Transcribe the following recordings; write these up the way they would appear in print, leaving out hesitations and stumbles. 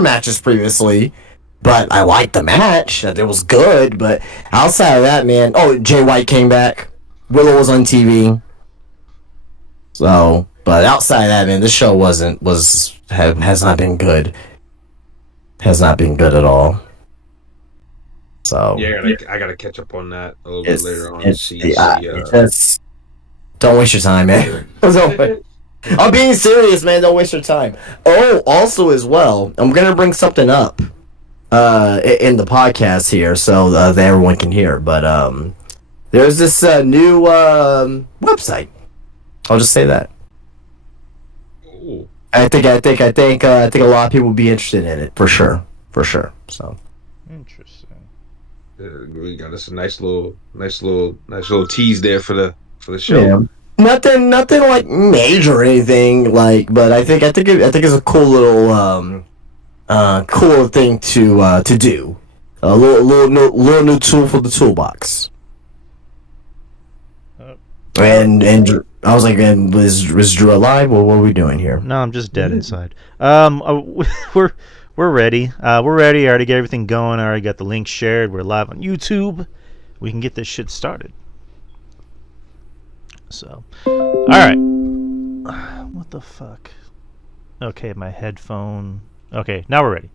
matches previously, but I liked the match. It was good, but outside of that, man. Oh, Jay White came back. Willow was on TV. So, but outside of that, man, this show has not been good. Has not been good at all. So yeah, I gotta catch up on that a little bit later on. Don't waste your time, man. I'm being serious, man. Don't waste your time. Oh, also as well, I'm gonna bring something up in the podcast here so that everyone can hear. But there's this new website. I'll just say that. Ooh. I think a lot of people will be interested in it for sure. So interesting. We got us a nice little tease there for the show. Yeah. Nothing like major or anything like, but I think it's a cool little cool thing to do. A little new tool for the toolbox. And I was like, was Drew alive? Or what are we doing here? No, I'm just dead inside. We're ready. We're ready. I already got everything going. I already got the link shared. We're live on YouTube. We can get this shit started. So, all right. What the fuck? Okay, my headphone. Okay, now we're ready.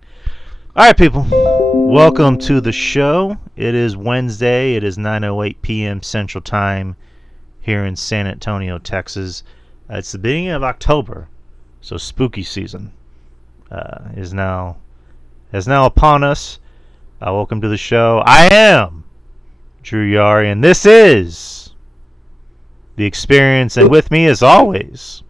All right, people. Welcome to the show. It is Wednesday. It is 9:08 p.m. Central Time here in San Antonio, Texas. It's the beginning of October, so spooky season is now upon us. Welcome to the show. I am Drew Yari, and this is The Experience, and with me, as always,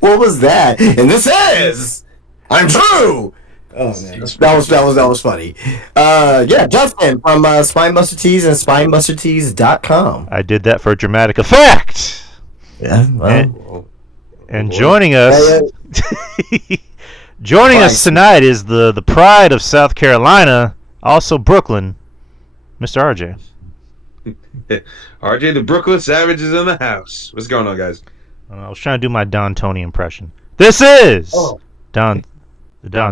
what was that? And this is I'm Drew. Oh man, that was funny. Yeah, Justin from Spinebuster Tees and SpinebusterTees.com. I did that for dramatic effect. Yeah, well, and joining us, joining us tonight is the pride of South Carolina, also Brooklyn, Mr. RJ. RJ, the Brooklyn Savage is in the house. What's going on, guys? I was trying to do my Don Tony impression. This is the Don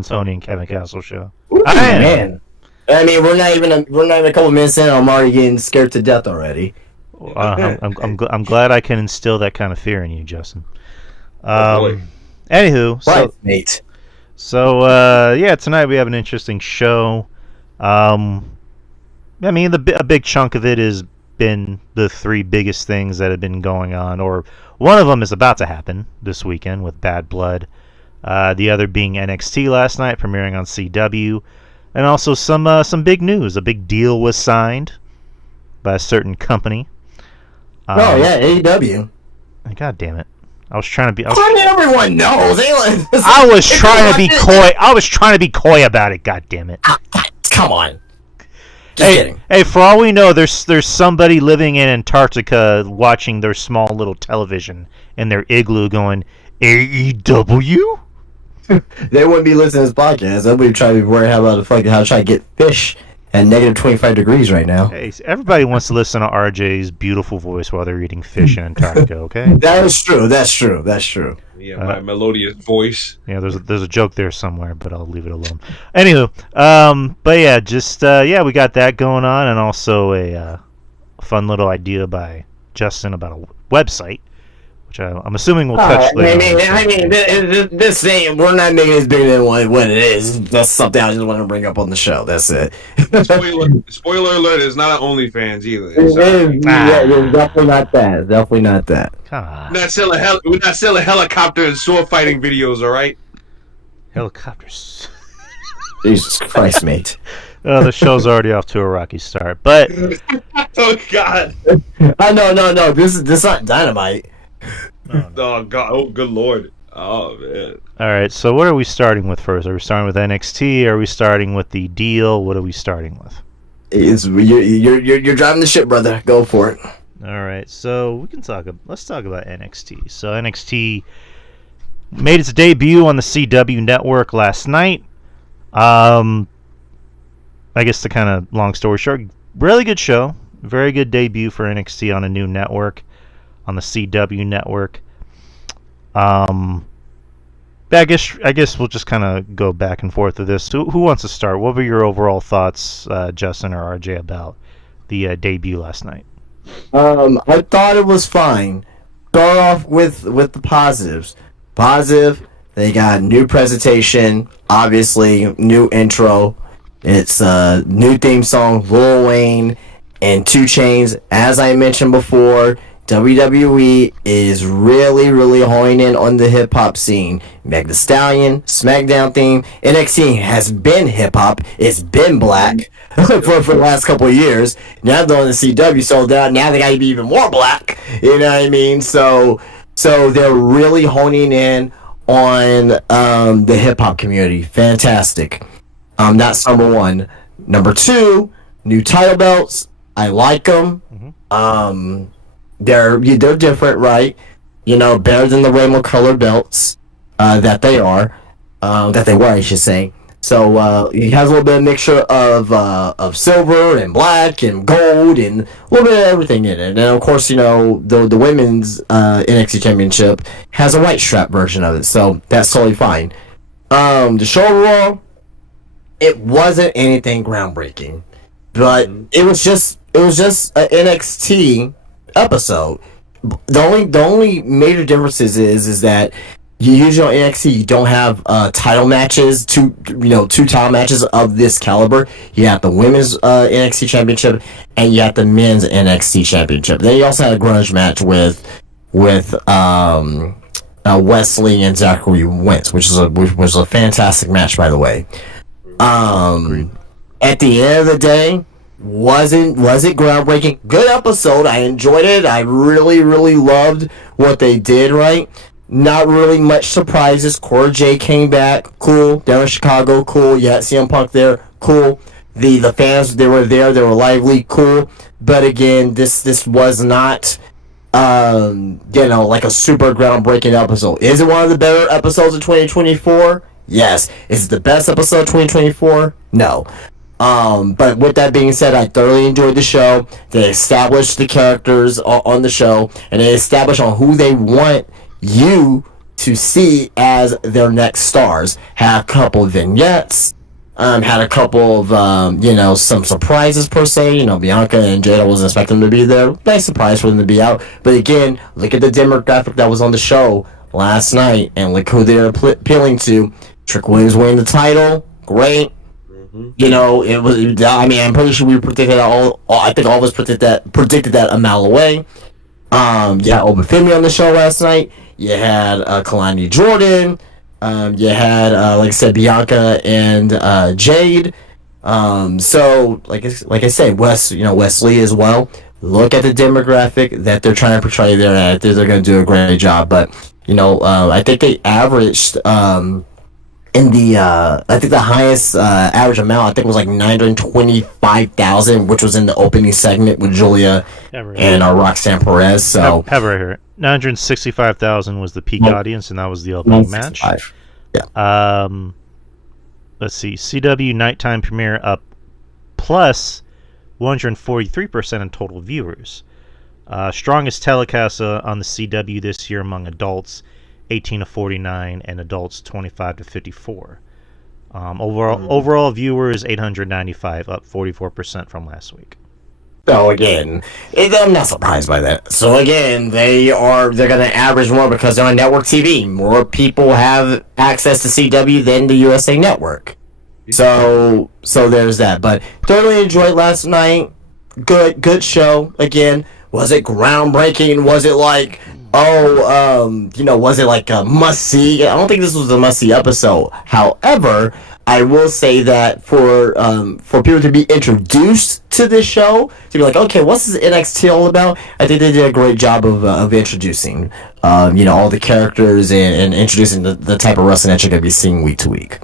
Tony and Kevin Castle show. Ooh, man. I mean, we're not even a couple minutes in. And I'm already getting scared to death already. I'm glad I can instill that kind of fear in you, Justin. Boy. Anywho, right, mate. So yeah, tonight we have an interesting show. I mean, a big chunk of it has been the three biggest things that have been going on, or one of them is about to happen this weekend with Bad Blood. The other being NXT last night, premiering on CW, and also some big news. A big deal was signed by a certain company. Oh yeah, AEW. God damn it! I was trying to be. Everyone knows. I was trying to be coy. I was trying to be coy about it. God damn it! Come on. Hey, for all we know, there's somebody living in Antarctica watching their small little television in their igloo, going AEW. They wouldn't be listening to this podcast. They'll be trying to be worried how to try to get fish at negative 25 degrees right now. Hey, everybody wants to listen to RJ's beautiful voice while they're eating fish in Antarctica. Okay. That is true. That's true. Yeah, my melodious voice. Yeah, there's a joke there somewhere, but I'll leave it alone. Anywho, but yeah, we got that going on, and also a fun little idea by Justin about a website, which I'm assuming we'll touch later. I mean, this thing, we're not making it bigger than what it is. That's something I just want to bring up on the show. That's it. Spoiler alert! It's not OnlyFans either. It's definitely not that. Definitely not that. Come on. We're not selling helicopter and sword fighting videos. All right. Helicopters. Jesus Christ, mate. The show's already off to a rocky start, but oh God. No. This is not Dynamite. Oh God! Oh good Lord! Oh man! All right. So what are we starting with first? Are we starting with NXT? Are we starting with the deal? What are we starting with? You're driving the ship, brother. Go for it. All right. So let's talk about NXT. So NXT made its debut on the CW network last night. I guess the kind of long story short, really good show. Very good debut for NXT on a new network. On the CW network. Yeah, I guess we'll just kind of go back and forth with this. Who wants to start? What were your overall thoughts, Justin or RJ, about the debut last night? I thought it was fine. Start off with the positives. Positive, they got new presentation, obviously new intro. It's a new theme song, Lil Wayne and 2 Chainz. As I mentioned before, WWE is really, really honing in on the hip hop scene. Meg Thee Stallion, SmackDown theme. NXT has been hip hop. It's been black for the last couple of years. Now they're on the CW sold out. Now they got to be even more black. You know what I mean? So they're really honing in on the hip hop community. Fantastic. That's number one. Number two, new title belts. I like them. They're different, right? You know, better than the rainbow colored belts that they were, I should say. So it has a little bit of mixture of silver and black and gold and a little bit of everything in it. And of course, you know, the women's NXT Championship has a white strap version of it, so that's totally fine. The show overall, it wasn't anything groundbreaking, but it was just an NXT episode. The only major differences is that you usually on NXT you don't have title matches, two title matches of this caliber. You have the women's NXT championship and you have the men's NXT championship. Then you also had a grudge match with Wesley and Zachary Wentz, which was a fantastic match, by the way. At the end of the day, was it groundbreaking? Good episode. I enjoyed it. I really, really loved what they did, right? Not really much surprises. Cora J came back. Cool. Down in Chicago. Cool. You had CM Punk there. Cool. The fans, they were there. They were lively. Cool. But again, this was not, like a super groundbreaking episode. Is it one of the better episodes of 2024? Yes. Is it the best episode of 2024? No. But with that being said, I thoroughly enjoyed the show. They established the characters on the show, and they established on who they want you to see as their next stars. Had a couple of vignettes, had a couple of, some surprises per se. You know, Bianca and Jada wasn't expecting them to be there. Nice surprise for them to be out. But again, look at the demographic that was on the show last night, and look who they're appealing to. Trick Williams winning the title. Great. You know, it was. I mean, I'm pretty sure we predicted that I think all of us predicted that a mile away. Open Femi on the show last night. You had Kalani Jordan. You had, like I said, Bianca and Jade. So, like I said, Wesley as well. Look at the demographic that they're trying to portray there. I think they're going to do a great job. But I think they averaged. I think the highest average amount, I think, was like 925,000, which was in the opening segment with Julia and Roxanne Perez. So have it right here. 965,000 was the peak audience, and that was the opening match. Yeah. Let's see. CW nighttime premiere up plus 143% in total viewers. Strongest telecast on the CW this year among adults 18 to 49 and adults 25 to 54. Overall viewers 895, up 44% from last week. So again, I'm not surprised by that. So again, they're going to average more because they're on network TV. More people have access to CW than the USA Network. So there's that. But thoroughly enjoyed last night. Good show. Again, was it groundbreaking? Was it like, was it like a must-see? I don't think this was a must-see episode. However, I will say that for people to be introduced to this show, to be like, okay, what's this NXT all about? I think they did a great job of introducing, all the characters and introducing the type of wrestling that you're going to be seeing week to week.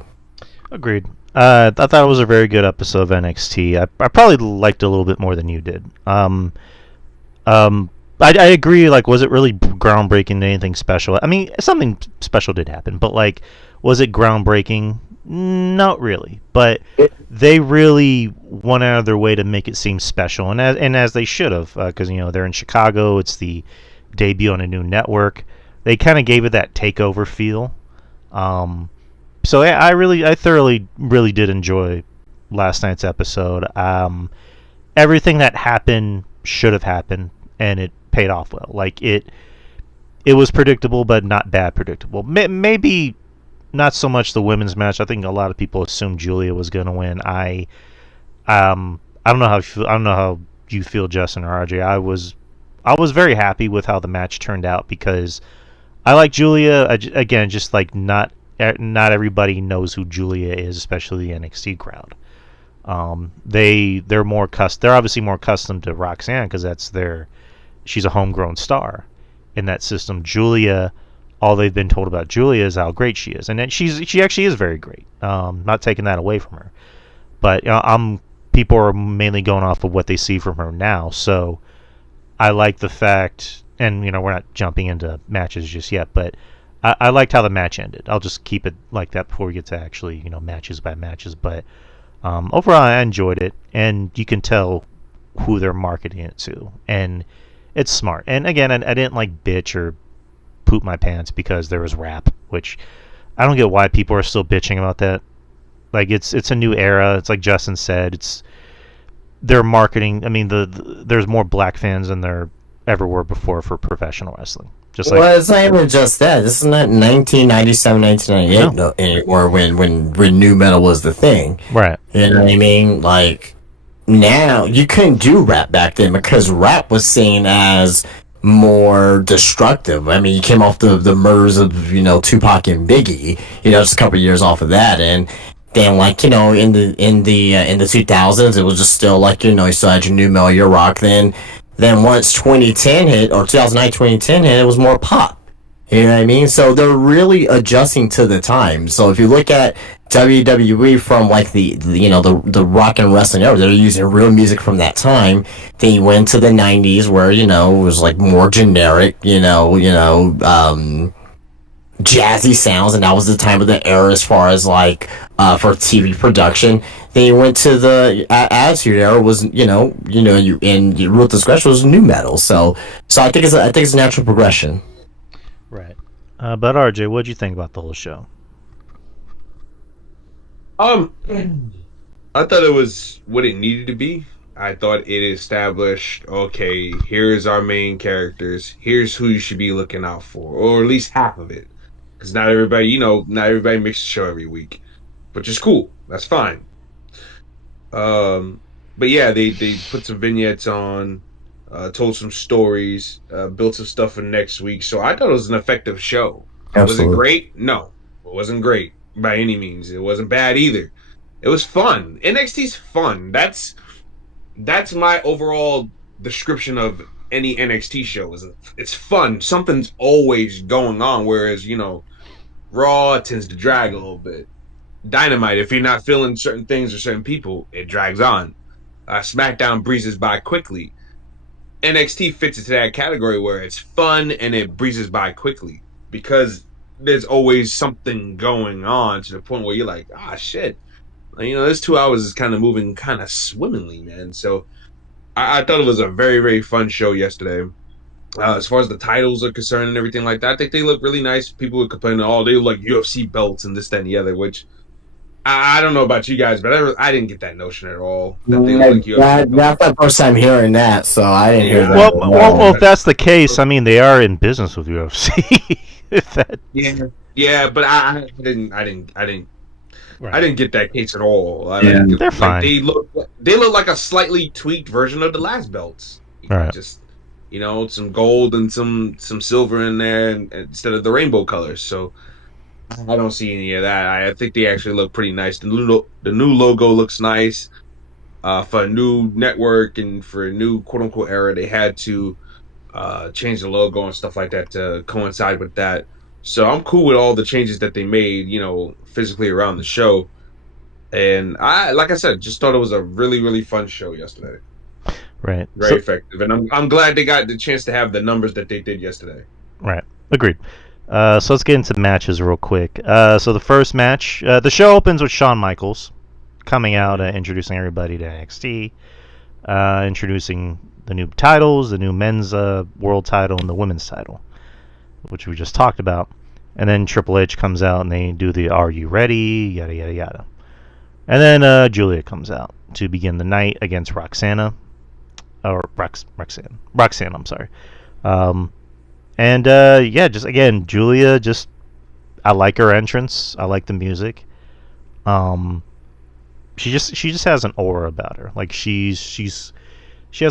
Agreed. I thought it was a very good episode of NXT. I probably liked it a little bit more than you did. I agree, like, was it really groundbreaking, anything special? I mean, something special did happen, but, like, was it groundbreaking? Not really. But they really went out of their way to make it seem special, and as they should have, because, they're in Chicago, it's the debut on a new network. They kind of gave it that takeover feel. So I thoroughly really did enjoy last night's episode. Everything that happened should have happened, and it paid off well. Like it was predictable, but not bad predictable. Maybe not so much the women's match. I think a lot of people assumed Julia was going to win. I don't know how you feel, I don't know how you feel, Justin or RJ. I was very happy with how the match turned out because I like Julia. Again, just like not everybody knows who Julia is, especially the NXT crowd. They're obviously more accustomed to Roxanne because she's a homegrown star in that system. Julia, all they've been told about Julia is how great she is, and then she actually is very great. Not taking that away from her, but people are mainly going off of what they see from her now. So I like the fact, and we're not jumping into matches just yet, but I liked how the match ended. I'll just keep it like that before we get to actually matches by matches. But overall, I enjoyed it, and you can tell who they're marketing it to, and it's smart. And again, I didn't like bitch or poop my pants because there was rap, which I don't get why people are still bitching about that. Like it's a new era. It's like Justin said. They're marketing. I mean, there's more black fans than there ever were before for professional wrestling. Just like, well, it's not even just that. This is not 1997, 1998 no, anymore when new metal was the thing. Right. You know what I mean? Like, now, you couldn't do rap back then because rap was seen as more destructive. I mean, you came off the murders of, Tupac and Biggie, just a couple of years off of that, and then, like, in the 2000s, it was just still like, you still had your new metal, your rock. Then once 2010 hit, or 2009, 2010 hit, it was more pop. You know what I mean? So they're really adjusting to the times. So if you look at WWE from like the rock and wrestling era, they're using real music from that time. Then you went to the 90s where, it was like more generic, jazzy sounds, and that was the time of the era as far as like for TV production. Then you went to the Attitude Era, was and Ruthless Aggression was new metal. So I think it's a natural progression. Right. But RJ, what'd you think about the whole show? I thought it was what it needed to be. I thought it established, okay, here's our main characters. Here's who you should be looking out for, or at least half of it. Because not everybody makes the show every week, which is cool. That's fine. But yeah, they put some vignettes on, told some stories, built some stuff for next week. So I thought it was an effective show. Absolutely. Was it great? No, it wasn't great by any means. It wasn't bad either. It was fun. NXT's fun. That's my overall description of any NXT show. It's fun. Something's always going on. Whereas Raw tends to drag a little bit. Dynamite, if you're not feeling certain things or certain people, it drags on. SmackDown breezes by quickly. NXT fits into that category where it's fun and it breezes by quickly because there's always something going on to the point where you're like, shit. This 2 hours is kind of moving kind of swimmingly, man. So I thought it was a very, very fun show yesterday. As far as the titles are concerned and everything like that, I think they look really nice. People would complain, they look like UFC belts and this, that, and the other, which I don't know about you guys, but I didn't get that notion at all. That they look like UFC that's my first time hearing that, so I didn't hear that. Well, if that's the case, I mean, they are in business with UFC. Yeah, but I didn't Right. I didn't get that case at all. They're fine. They look like a slightly tweaked version of the last belts. Right. Just some gold and some silver in there instead of the rainbow colors. So I don't see any of that. I think they actually look pretty nice. The new logo looks nice. For a new network and for a new quote unquote era, they had to change the logo and stuff like that to coincide with that. So I'm cool with all the changes that they made, physically around the show. And like I said, just thought it was a really, really fun show yesterday. Right. Very effective. And I'm glad they got the chance to have the numbers that they did yesterday. Right. Agreed. So let's get into matches real quick. So the first match, the show opens with Shawn Michaels coming out, introducing everybody to NXT, introducing the new titles, the new men's world title and the women's title, which we just talked about. And then Triple H comes out and they do the "Are you ready?" yada yada yada. And then Julia comes out to begin the night against Roxanne. Roxanne, I'm sorry. Just again, Julia. Just I like her entrance. I like the music. She just has an aura about her. Like she has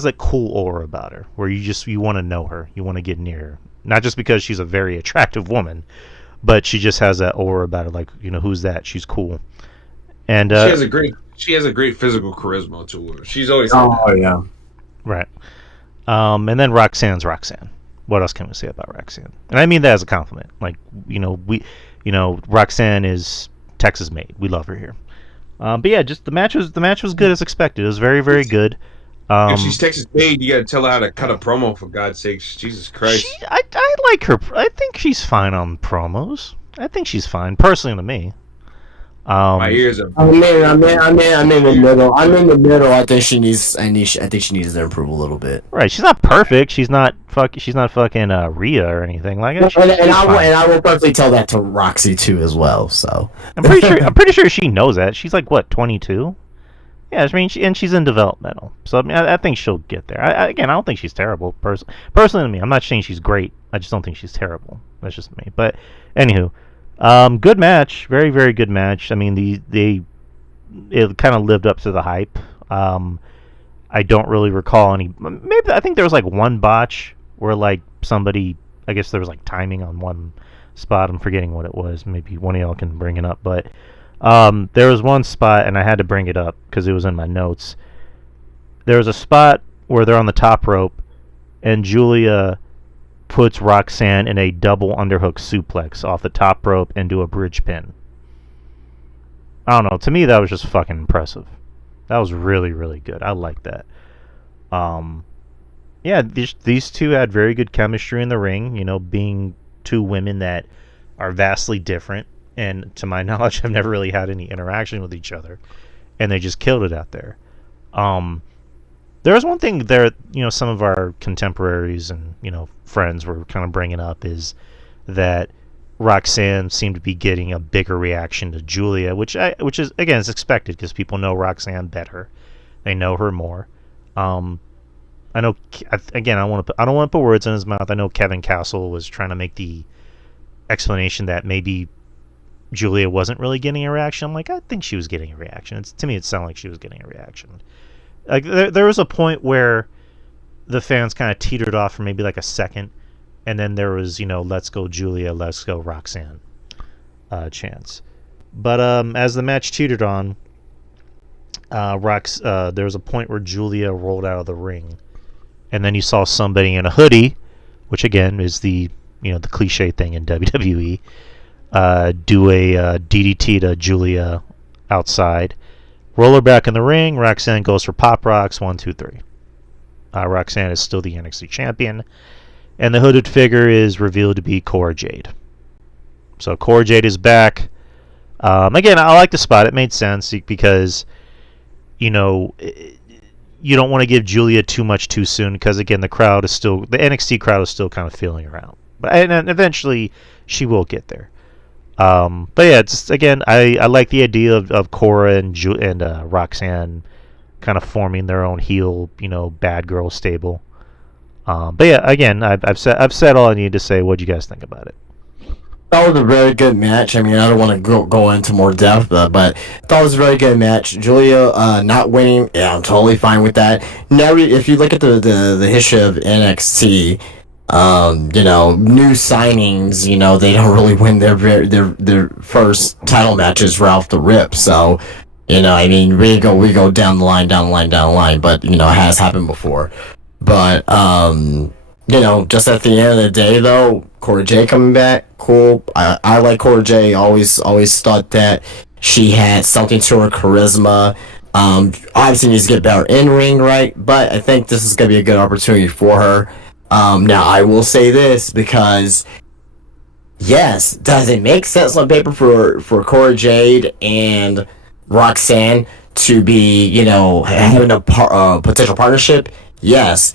that cool aura about her where you want to know her. You want to get near her. Not just because she's a very attractive woman, but she just has that aura about her. Like, who's that? She's cool. And she has a great physical charisma to her. She's always yeah. Right. And then Roxanne's Roxanne. What else can we say about Roxanne? And I mean that as a compliment. Like, Roxanne is Texas made. We love her here. But yeah, just the match was good as expected. It was very, very good. If she's Texas made, you gotta tell her how to cut a promo, for God's sakes. Jesus Christ. I like her. I think she's fine on promos. I think she's fine, personally, to me. My ears are. I'm in the middle. I think she needs to improve a little bit. Right. She's not perfect. She's not fucking Rhea or anything like that. And I will perfectly tell that to Roxy too as well. So I'm pretty sure she knows that. She's like what, 22? Yeah, I mean, she's in developmental, so I mean, I think she'll get there. I don't think she's terrible. Personally, to me, I'm not saying she's great. I just don't think she's terrible. That's just me. But anywho, good match, very, very good match. I mean, it kind of lived up to the hype. I don't really recall any. Maybe I think there was like one botch where like somebody, I guess there was like timing on one spot. I'm forgetting what it was. Maybe one of y'all can bring it up, but. There was one spot, and I had to bring it up because it was in my notes. There was a spot where they're on the top rope, and Julia puts Roxanne in a double underhook suplex off the top rope into a bridge pin. I don't know. To me, that was just fucking impressive. That was really, really good. I like that. Yeah, these two had very good chemistry in the ring, being two women that are vastly different. And to my knowledge, I've never really had any interaction with each other, and they just killed it out there. There was one thing there, some of our contemporaries and friends were kind of bringing up is that Roxanne seemed to be getting a bigger reaction to Julia, which is again is expected because people know Roxanne better, they know her more. I know again I don't want to put words in his mouth. I know Kevin Castle was trying to make the explanation that maybe Julia wasn't really getting a reaction. I'm like, I think she was getting a reaction. To me, it sounded like she was getting a reaction. Like there was a point where the fans kind of teetered off for maybe like a second, and then there was let's go Julia, let's go Roxanne chants. But as the match teetered on, there was a point where Julia rolled out of the ring, and then you saw somebody in a hoodie, which again is the the cliche thing in WWE. Do a DDT to Julia outside, roll her back in the ring. Roxanne goes for Pop Rocks, 1, 2, 3. Roxanne is still the NXT champion, and the hooded figure is revealed to be Cora Jade. So Cora Jade is back. Again, I like the spot. It made sense because you don't want to give Julia too much too soon because again the NXT crowd is still kind of feeling her out, and eventually she will get there. But yeah, it's again, I like the idea of Cora and Roxanne kind of forming their own heel, bad girl stable. But yeah, again, I've said all I need to say. What do you guys think about it? That was a very good match. I mean, I don't want to go into more depth, but that was a very good match. Julia not winning, yeah, I'm totally fine with that. Now, if you look at the history of NXT. New signings, they don't really win their first title matches right off the rip. So, I mean, we go down the line, but, it has happened before. But, just at the end of the day, though, Cora Jade coming back, cool. I like Cora Jade. Always thought that she had something to her charisma. Obviously needs to get better in ring, right? But I think this is going to be a good opportunity for her. Now, I will say this because, yes, does it make sense on paper for Cora Jade and Roxanne to be, having a potential partnership? Yes.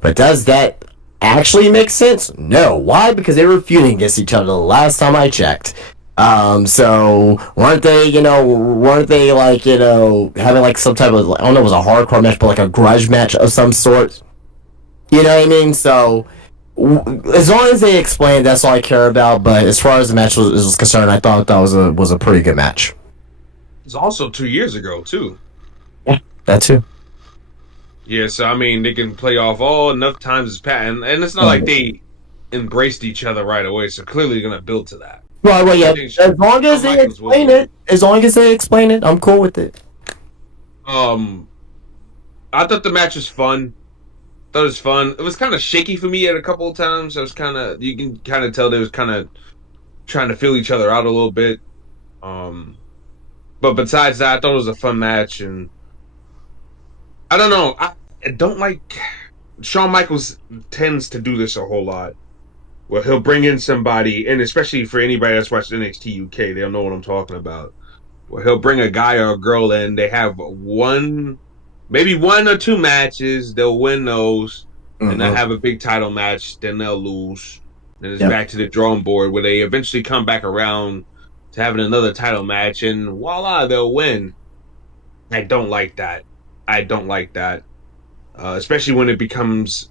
But does that actually make sense? No. Why? Because they were feuding against each other the last time I checked. So weren't they like, having like some type of, I don't know, it was a hardcore match, but like a grudge match of some sort? You know what I mean? So as long as they explain, that's all I care about. But as far as the match was concerned, I thought that was a pretty good match. It's also 2 years ago too. Yeah, that too. Yeah, so I mean, they can play off enough times as Pat, and it's not like they embraced each other right away. So clearly, they're gonna build to that. Well, yeah. As long as they explain it, I'm cool with it. I thought the match was fun. Thought it was fun. It was kind of shaky for me at a couple of times. You can kind of tell they was kind of trying to feel each other out a little bit. But besides that, I thought it was a fun match, and I don't know. I don't like Shawn Michaels tends to do this a whole lot. Well, he'll bring in somebody, and especially for anybody that's watched NXT UK, they'll know what I'm talking about. Well, he'll bring a guy or a girl in. They have maybe one or two matches. They'll win those, and they'll have a big title match. Then they'll lose. Then it's back to the drawing board where they eventually come back around to having another title match, and voila, they'll win. I don't like that. Especially when it becomes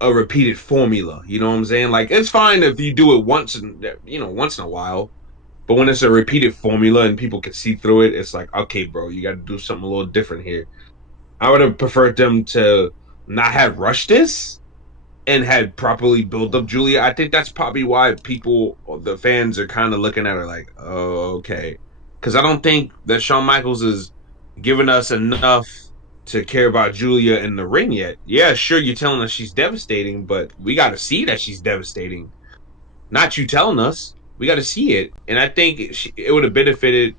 a repeated formula. You know what I'm saying? Like, it's fine if you do it once in a while, but when it's a repeated formula and people can see through it, it's like, okay, bro, you got to do something a little different here. I would have preferred them to not have rushed this and had properly built up Julia. I think that's probably why the fans are kind of looking at her like, oh, okay. Because I don't think that Shawn Michaels is giving us enough to care about Julia in the ring yet. Yeah, sure, you're telling us she's devastating, but we got to see that she's devastating. Not you telling us. We got to see it. And I think she would have benefited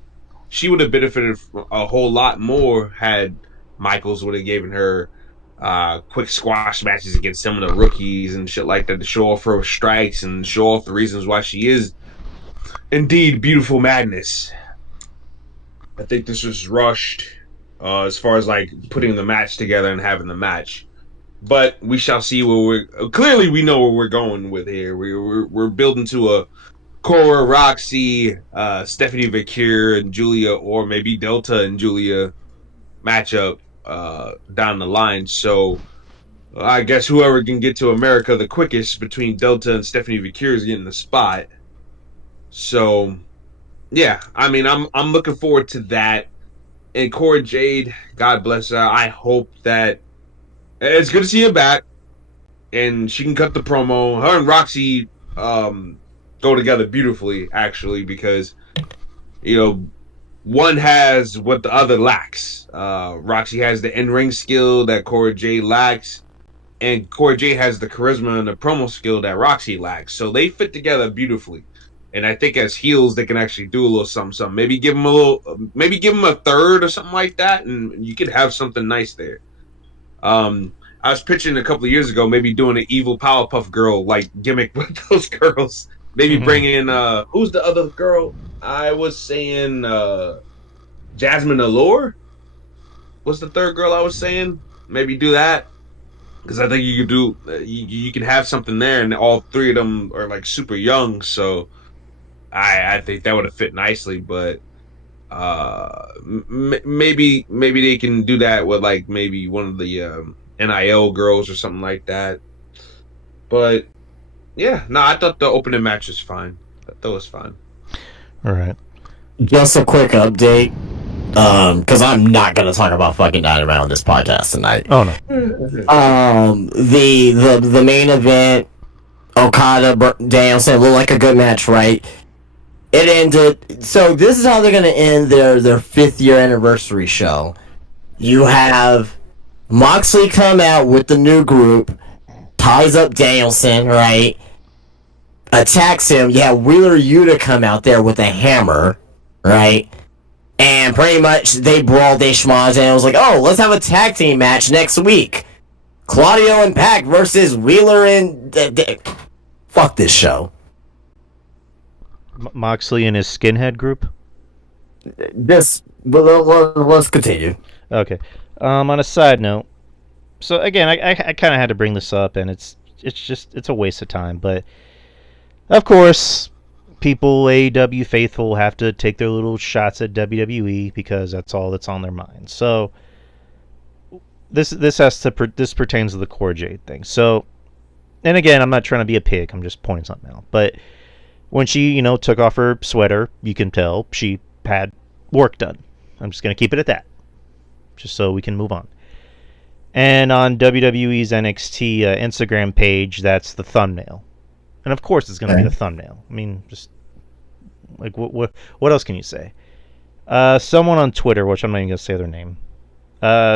a whole lot more had Michaels would have given her quick squash matches against some of the rookies and shit like that to show off her strikes and show off the reasons why she is indeed beautiful madness. I think this was rushed as far as like putting the match together and having the match, but we shall see we know where we're going with here. We're building to a Cora, Roxy, Stephanie Vicure and Julia, or maybe Delta and Julia matchup down the line. So I guess whoever can get to America the quickest between Delta and Stephanie Vicure is getting the spot. So yeah, I mean, I'm looking forward to that. And Cora Jade, God bless her. I hope that it's good to see her back, and she can cut the promo. Her and Roxy go together beautifully, actually, because one has what the other lacks. Roxy has the in-ring skill that Cora Jade lacks, and Cora Jade has the charisma and the promo skill that Roxy lacks. So they fit together beautifully. And I think as heels, they can actually do a little something. Maybe give them a third or something like that, and you could have something nice there. I was pitching a couple of years ago, maybe doing an evil Powerpuff Girl like gimmick with those girls. Maybe bring in who's the other girl? I was saying Jasmine Allure. What's the third girl I was saying? Maybe do that, because I think you could do. You can have something there, and all three of them are like super young, so. I think that would have fit nicely, but maybe they can do that with like maybe one of the NIL girls or something like that. But yeah, no, I thought the opening match was fine. I thought it was fine. All right. Just a quick update, because I'm not gonna talk about fucking Dynamite on this podcast tonight. Oh no. The main event, Okada Danielson looked like a good match, right? It ended. So this is how they're gonna end their 5th year anniversary show. You have Moxley come out with the new group, ties up Danielson, right? Attacks him. You have Wheeler Yuta come out there with a hammer, right? And pretty much they brawled, they schmozzed, and it was like, oh, let's have a tag team match next week. Claudio and Pac versus Wheeler and... Fuck this show. Moxley and his skinhead group? Let's continue. Okay. On a side note, so again, I kind of had to bring this up, and it's it's a waste of time. But of course, people AEW faithful have to take their little shots at WWE because that's all that's on their mind. So this pertains to the Core Jade thing. So, and again, I'm not trying to be a pig. I'm just pointing something out. But when she, took off her sweater, you can tell she had work done. I'm just going to keep it at that, just so we can move on. And on WWE's NXT Instagram page, that's the thumbnail. And of course, it's going to be the thumbnail. I mean, just like what else can you say? Someone on Twitter, which I'm not even going to say their name,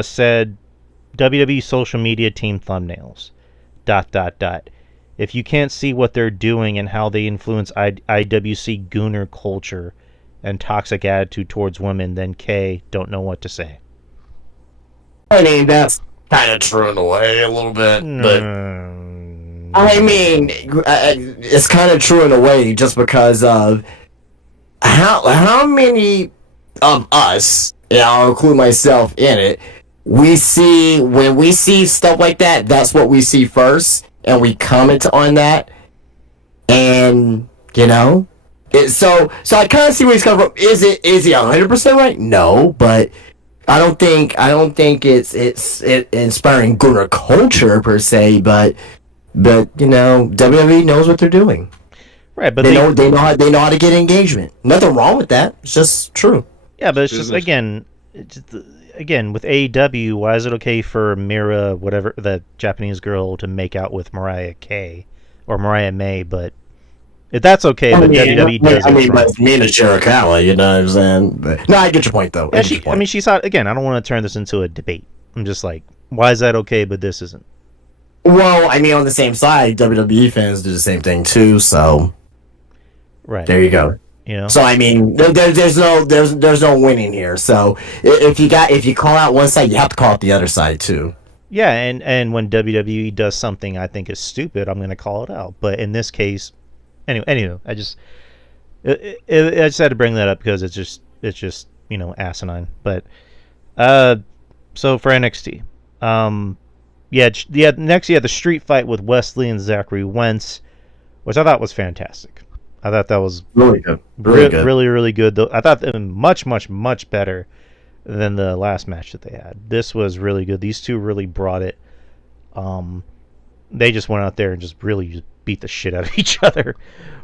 said WWE social media team thumbnails. ... If you can't see what they're doing and how they influence IWC gooner culture and toxic attitude towards women, then K don't know what to say. I mean, that's kind of true in a way, a little bit, but I mean, it's kind of true in a way just because of how many of us, I'll include myself in it, when we see stuff like that, that's what we see first, and we comment on that, and so I kind of see where he's coming from. Is he 100% right? No, but I don't think it's inspiring gooner culture per se, but WWE knows what they're doing. Right, but they know how to get engagement. Nothing wrong with that. It's just true. Yeah, but it's just again with AEW, why is it okay for Mira, whatever, the Japanese girl, to make out with Mariah Kay or Mariah May, but if that's okay, but WWE does it. But Mina Shirakawa, you know what I'm saying? But, no, I get your point, though. Yeah, she's not, again, I don't want to turn this into a debate. I'm just like, why is that okay, but this isn't? Well, I mean, on the same side, WWE fans do the same thing, too, so... Right. There you go. So I mean, there's no winning here. So if you call out one side, you have to call out the other side too. Yeah, and when WWE does something I think is stupid, I'm going to call it out. But in this case, anyway, I just had to bring that up because it's just asinine. But so for NXT, next you had the street fight with Wesley and Zachary Wentz, which I thought was fantastic. I thought that was really good. Really, really good. Though I thought it was much, much, much better than the last match that they had. This was really good. These two really brought it. They just went out there and just really beat the shit out of each other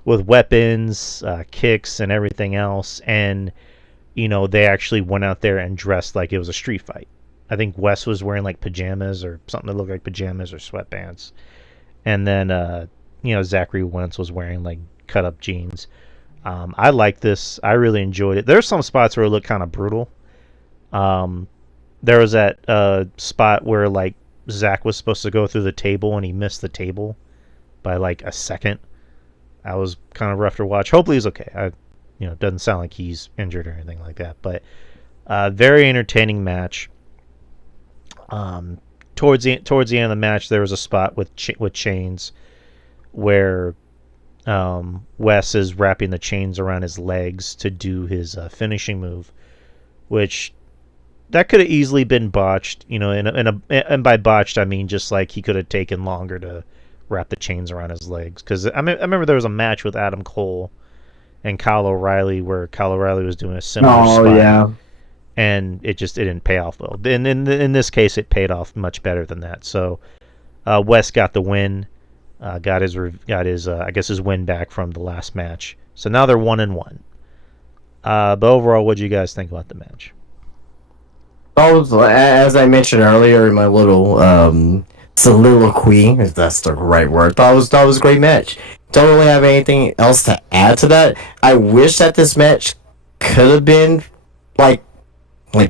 with weapons, kicks, and everything else. And they actually went out there and dressed like it was a street fight. I think Wes was wearing like pajamas or something that looked like pajamas or sweatpants, and then Zachary Wentz was wearing like cut up jeans. I like this. I really enjoyed it. There's some spots where it looked kind of brutal. There was that spot where like Zach was supposed to go through the table and he missed the table by like a second. That was kind of rough to watch. Hopefully he's okay. It doesn't sound like he's injured or anything like that. But very entertaining match. Towards the end of the match, there was a spot with chains where Wes is wrapping the chains around his legs to do his finishing move, which that could have easily been botched. And by botched I mean just like he could have taken longer to wrap the chains around his legs. Because I remember there was a match with Adam Cole and Kyle O'Reilly where Kyle O'Reilly was doing a similar spot. Yeah. And it didn't pay off well. And in this case, it paid off much better than that. So Wes got the win. Got his I guess his win back from the last match. So now they're 1-1. But overall, what do you guys think about the match? As I mentioned earlier in my little soliloquy, if that's the right word, thought it was a great match. Don't really have anything else to add to that. I wish that this match could have been like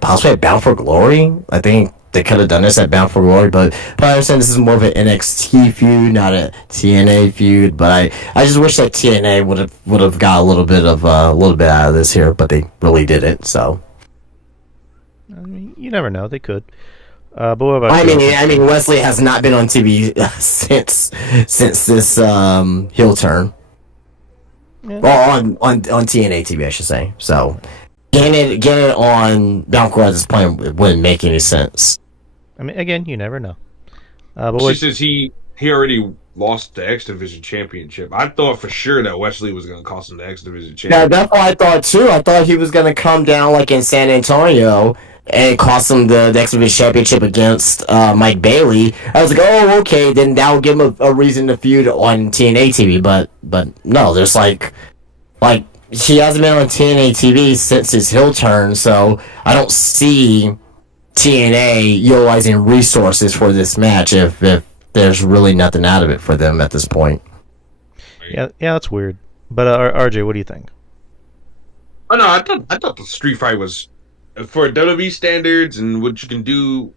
possibly at Bound for Glory. I think they could have done this at Bound for Glory, but I understand this is more of an NXT feud, not a TNA feud. But I just wish that TNA would have got a little bit out of this here, but they really didn't. So I mean, you never know. They could. But what about I mean, Wesley has not been on TV since this heel turn. Yeah. Well, on TNA TV, I should say. So getting it on Bound for Glory at this point wouldn't make any sense. I mean, again, you never know. But since he already lost the X Division championship. I thought for sure that Wesley was going to cost him the X Division Yeah, championship. that's what I thought too. I thought he was gonna come down like in San Antonio and cost him the X Division Championship against Mike Bailey. I was like, oh, okay, then that would give him a reason to feud on TNA TV. But no, there's like he hasn't been on TNA TV since his heel turn, so I don't see TNA utilizing resources for this match if there's really nothing out of it for them at this point. Yeah, that's weird. But RJ, what do you think? Oh no, I thought the street fight was for WWE standards and what you can do.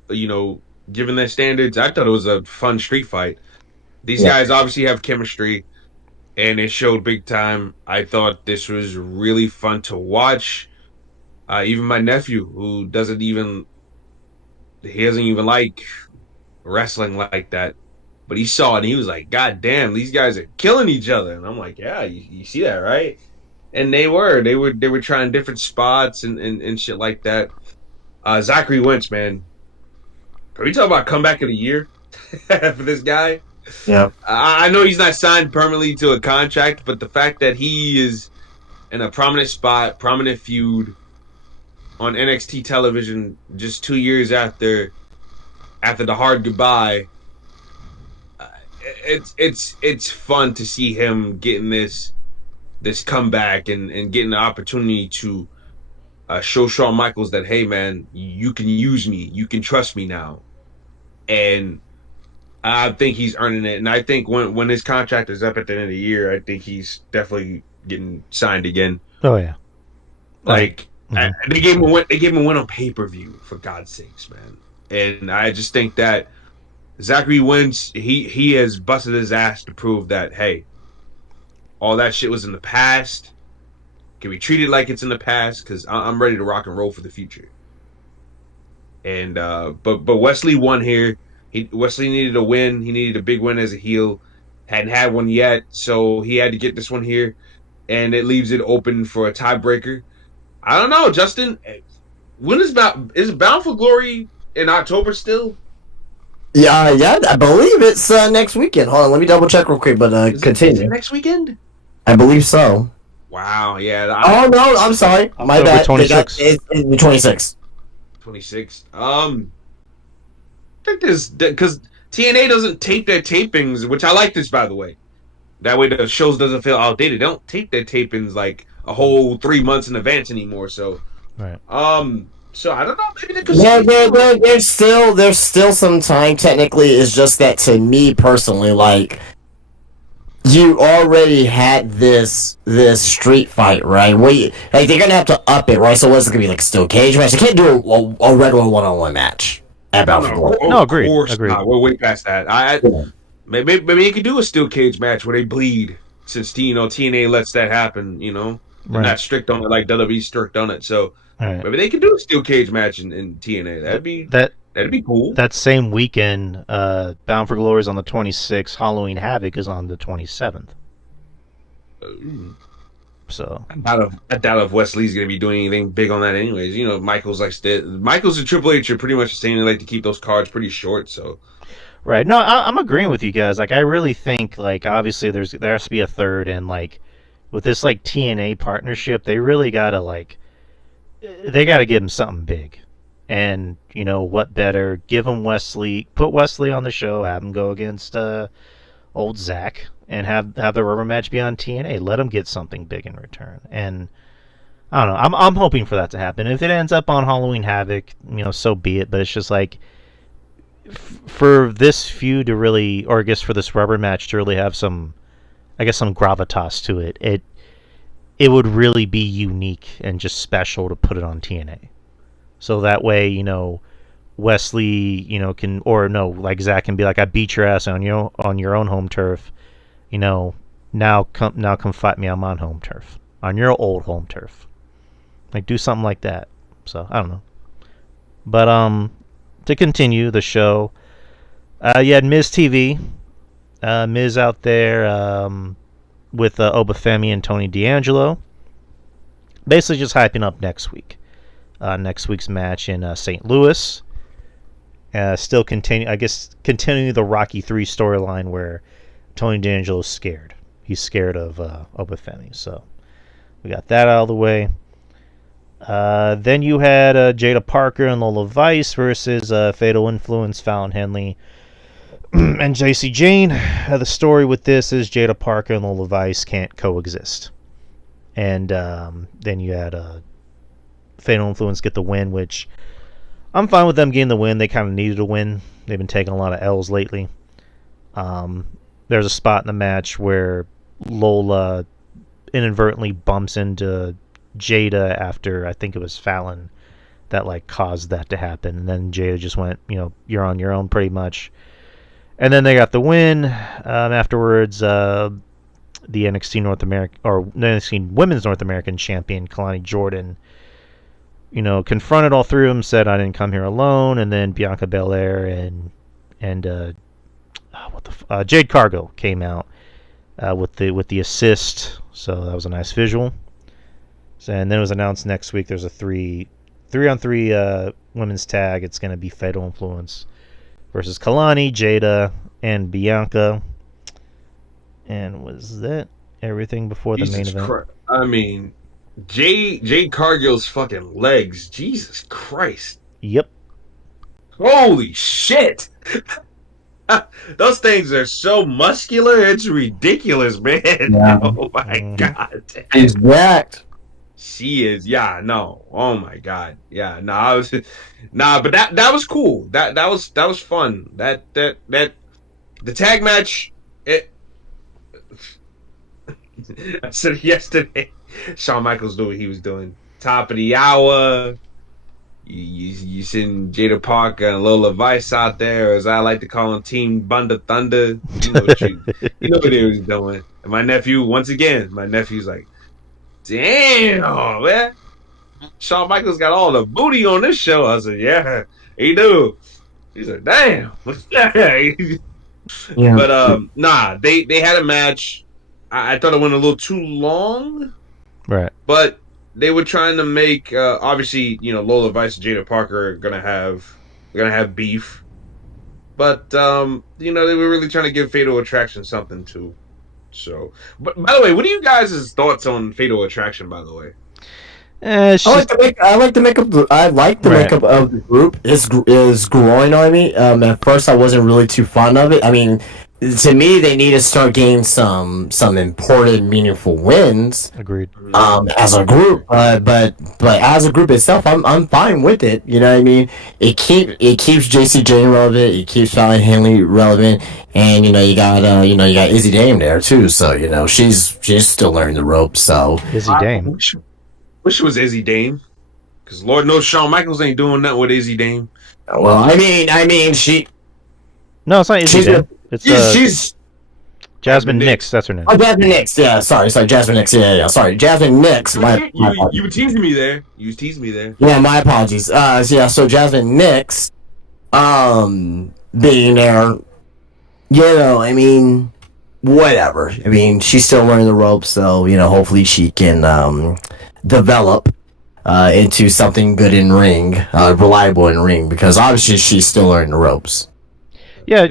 Given their standards, I thought it was a fun street fight. These guys obviously have chemistry, and it showed big time. I thought this was really fun to watch. Even my nephew, who doesn't even like wrestling like that, but he saw it and he was like, "God damn, these guys are killing each other." And I'm like, "Yeah, you see that, right?" And they were trying different spots and shit like that. Zachary Wentz, man, can we talk about comeback of the year for this guy? Yeah. I know he's not signed permanently to a contract, but the fact that he is in a prominent spot, prominent feud on NXT television just 2 years after the hard goodbye, it's fun to see him getting this comeback and getting the opportunity to show Shawn Michaels that, hey man, you can use me, you can trust me now, and I think he's earning it. And I think when his contract is up at the end of the year, I think he's definitely getting signed again. Oh yeah, like they gave him a win on pay-per-view, for God's sakes, man. And I just think that Zachary Wentz, he has busted his ass to prove that, hey, all that shit was in the past. Can we treat it like it's in the past? Because I'm ready to rock and roll for the future. And but Wesley won here. Wesley needed a win. He needed a big win as a heel. Hadn't had one yet, so he had to get this one here. And it leaves it open for a tiebreaker. I don't know, Justin. When is Bound for Glory in October still? Yeah, I believe it's next weekend. Hold on, let me double check real quick. But continue. Is it next weekend? I believe so. Wow, yeah. Oh no, I'm sorry. My bad. 26. It's the 26th. 26. I think there's because TNA doesn't tape their tapings, which I like this, by the way. That way the shows doesn't feel outdated. They don't tape their tapings like a whole 3 months in advance anymore. So, right. So I don't know. Maybe they could. Yeah, there's still some time. Technically, it's just that to me personally, like, you already had this street fight, right? Like they're gonna have to up it, right? So what's it gonna be, like a steel cage match? They can't do a regular one-on-one match at Bound for Glory. No, agreed. We're way past that. Maybe you could do a steel cage match where they bleed, since TNA lets that happen. They're not strict on it like WWE's strict on it. So maybe they could do a steel cage match in TNA. That'd be cool. That same weekend, Bound for Glory is on the 26th. Halloween Havoc is on the 27th. So I doubt if Wesley's gonna be doing anything big on that, anyways. Michaels and Triple H are pretty much saying they like to keep those cards pretty short. So. Right. No, I'm agreeing with you guys. Like, I really think, like, obviously there has to be a third, and like with this like TNA partnership, they really gotta give him something big. And what better? Give him Wesley, put Wesley on the show, have him go against old Zach, and have the rubber match be on TNA. Let him get something big in return. And I don't know. I'm hoping for that to happen. If it ends up on Halloween Havoc, so be it. But it's just like, for this feud to really, or I guess for this rubber match to really have some gravitas to it, it would really be unique and just special to put it on TNA. So that way, Wesley, can, or no, like Zach can be like, I beat your ass on your own home turf. Now come fight me on my home turf, on your old home turf. Like, do something like that. So I don't know. But to continue the show, you had Miz TV, Miz out there with Obafemi and Tony D'Angelo, basically just hyping up next week's match in St. Louis. Still continuing the Rocky 3 storyline where Tony D'Angelo's scared. He's scared of Oba Femi. So we got that out of the way. Then you had Jada Parker and Lola Vice versus Fatal Influence, Fallon Henley, and JC Jane. The story with this is Jada Parker and Lola Vice can't coexist. And then you had Fatal Influence get the win, which I'm fine with them getting the win. They kind of needed a win. They've been taking a lot of L's lately. There's a spot in the match where Lola inadvertently bumps into Jada after, I think it was Fallon that like caused that to happen, and then Jada just went, you're on your own pretty much. And then they got the win. Afterwards, the NXT North American, or NXT Women's North American Champion Kalani Jordan, confronted all three of them, said, "I didn't come here alone." And then Bianca Belair and Jade Cargill came out with the assist, so that was a nice visual. And then it was announced next week there's a 3-on-3 women's tag. It's going to be Fatal Influence versus Kalani, Jada, and Bianca. And was that everything before the main event? I mean, Jade Cargill's fucking legs. Jesus Christ. Yep. Holy shit. Those things are so muscular, it's ridiculous, man. Yeah. Oh my god. He's jacked. She is, yeah, no. Oh my god. Yeah, no, but that was cool. That was fun. That the tag match, I said it yesterday. Shawn Michaels knew what he was doing. Top of the hour. You send Jada Parker and Lola Vice out there, or as I like to call them, Team Bunda Thunder. You know what he was doing. And my nephew's like, damn, man. Shawn Michaels got all the booty on this show. I said, yeah, he do. He said, damn. Yeah. But nah, they had a match. I thought it went a little too long. Right. But they were trying to make obviously, Lola Vice and Jada Parker are gonna have beef. But they were really trying to give Fatal Attraction something too. So, but by the way, what are you guys' thoughts on Fatal Attraction? By the way, I like the makeup of the group is growing on me. At first I wasn't really too fond of it. I mean, to me, they need to start getting some important, meaningful wins. Agreed. As a group, but as a group itself, I'm fine with it. You know what I mean? It keeps JC Jane relevant. It keeps Fallon Henley relevant, and you got Izzy Dame there too. So she's still learning the ropes. So Izzy Dame. Wish it was Izzy Dame, because Lord knows Shawn Michaels ain't doing nothing with Izzy Dame. Well, I mean she. No, it's not Izzy Dame. She's Jasmine Nix, that's her name. Oh, Jasmine Nix. Yeah, sorry, Jasmine Nix. Yeah. Sorry, Jasmine Nix. You were teasing me there. Yeah, my apologies. So Jasmine Nix, being there, I mean, whatever. I mean, she's still learning the ropes, so hopefully she can develop into something good in ring, reliable in ring, because obviously she's still learning the ropes. Yeah,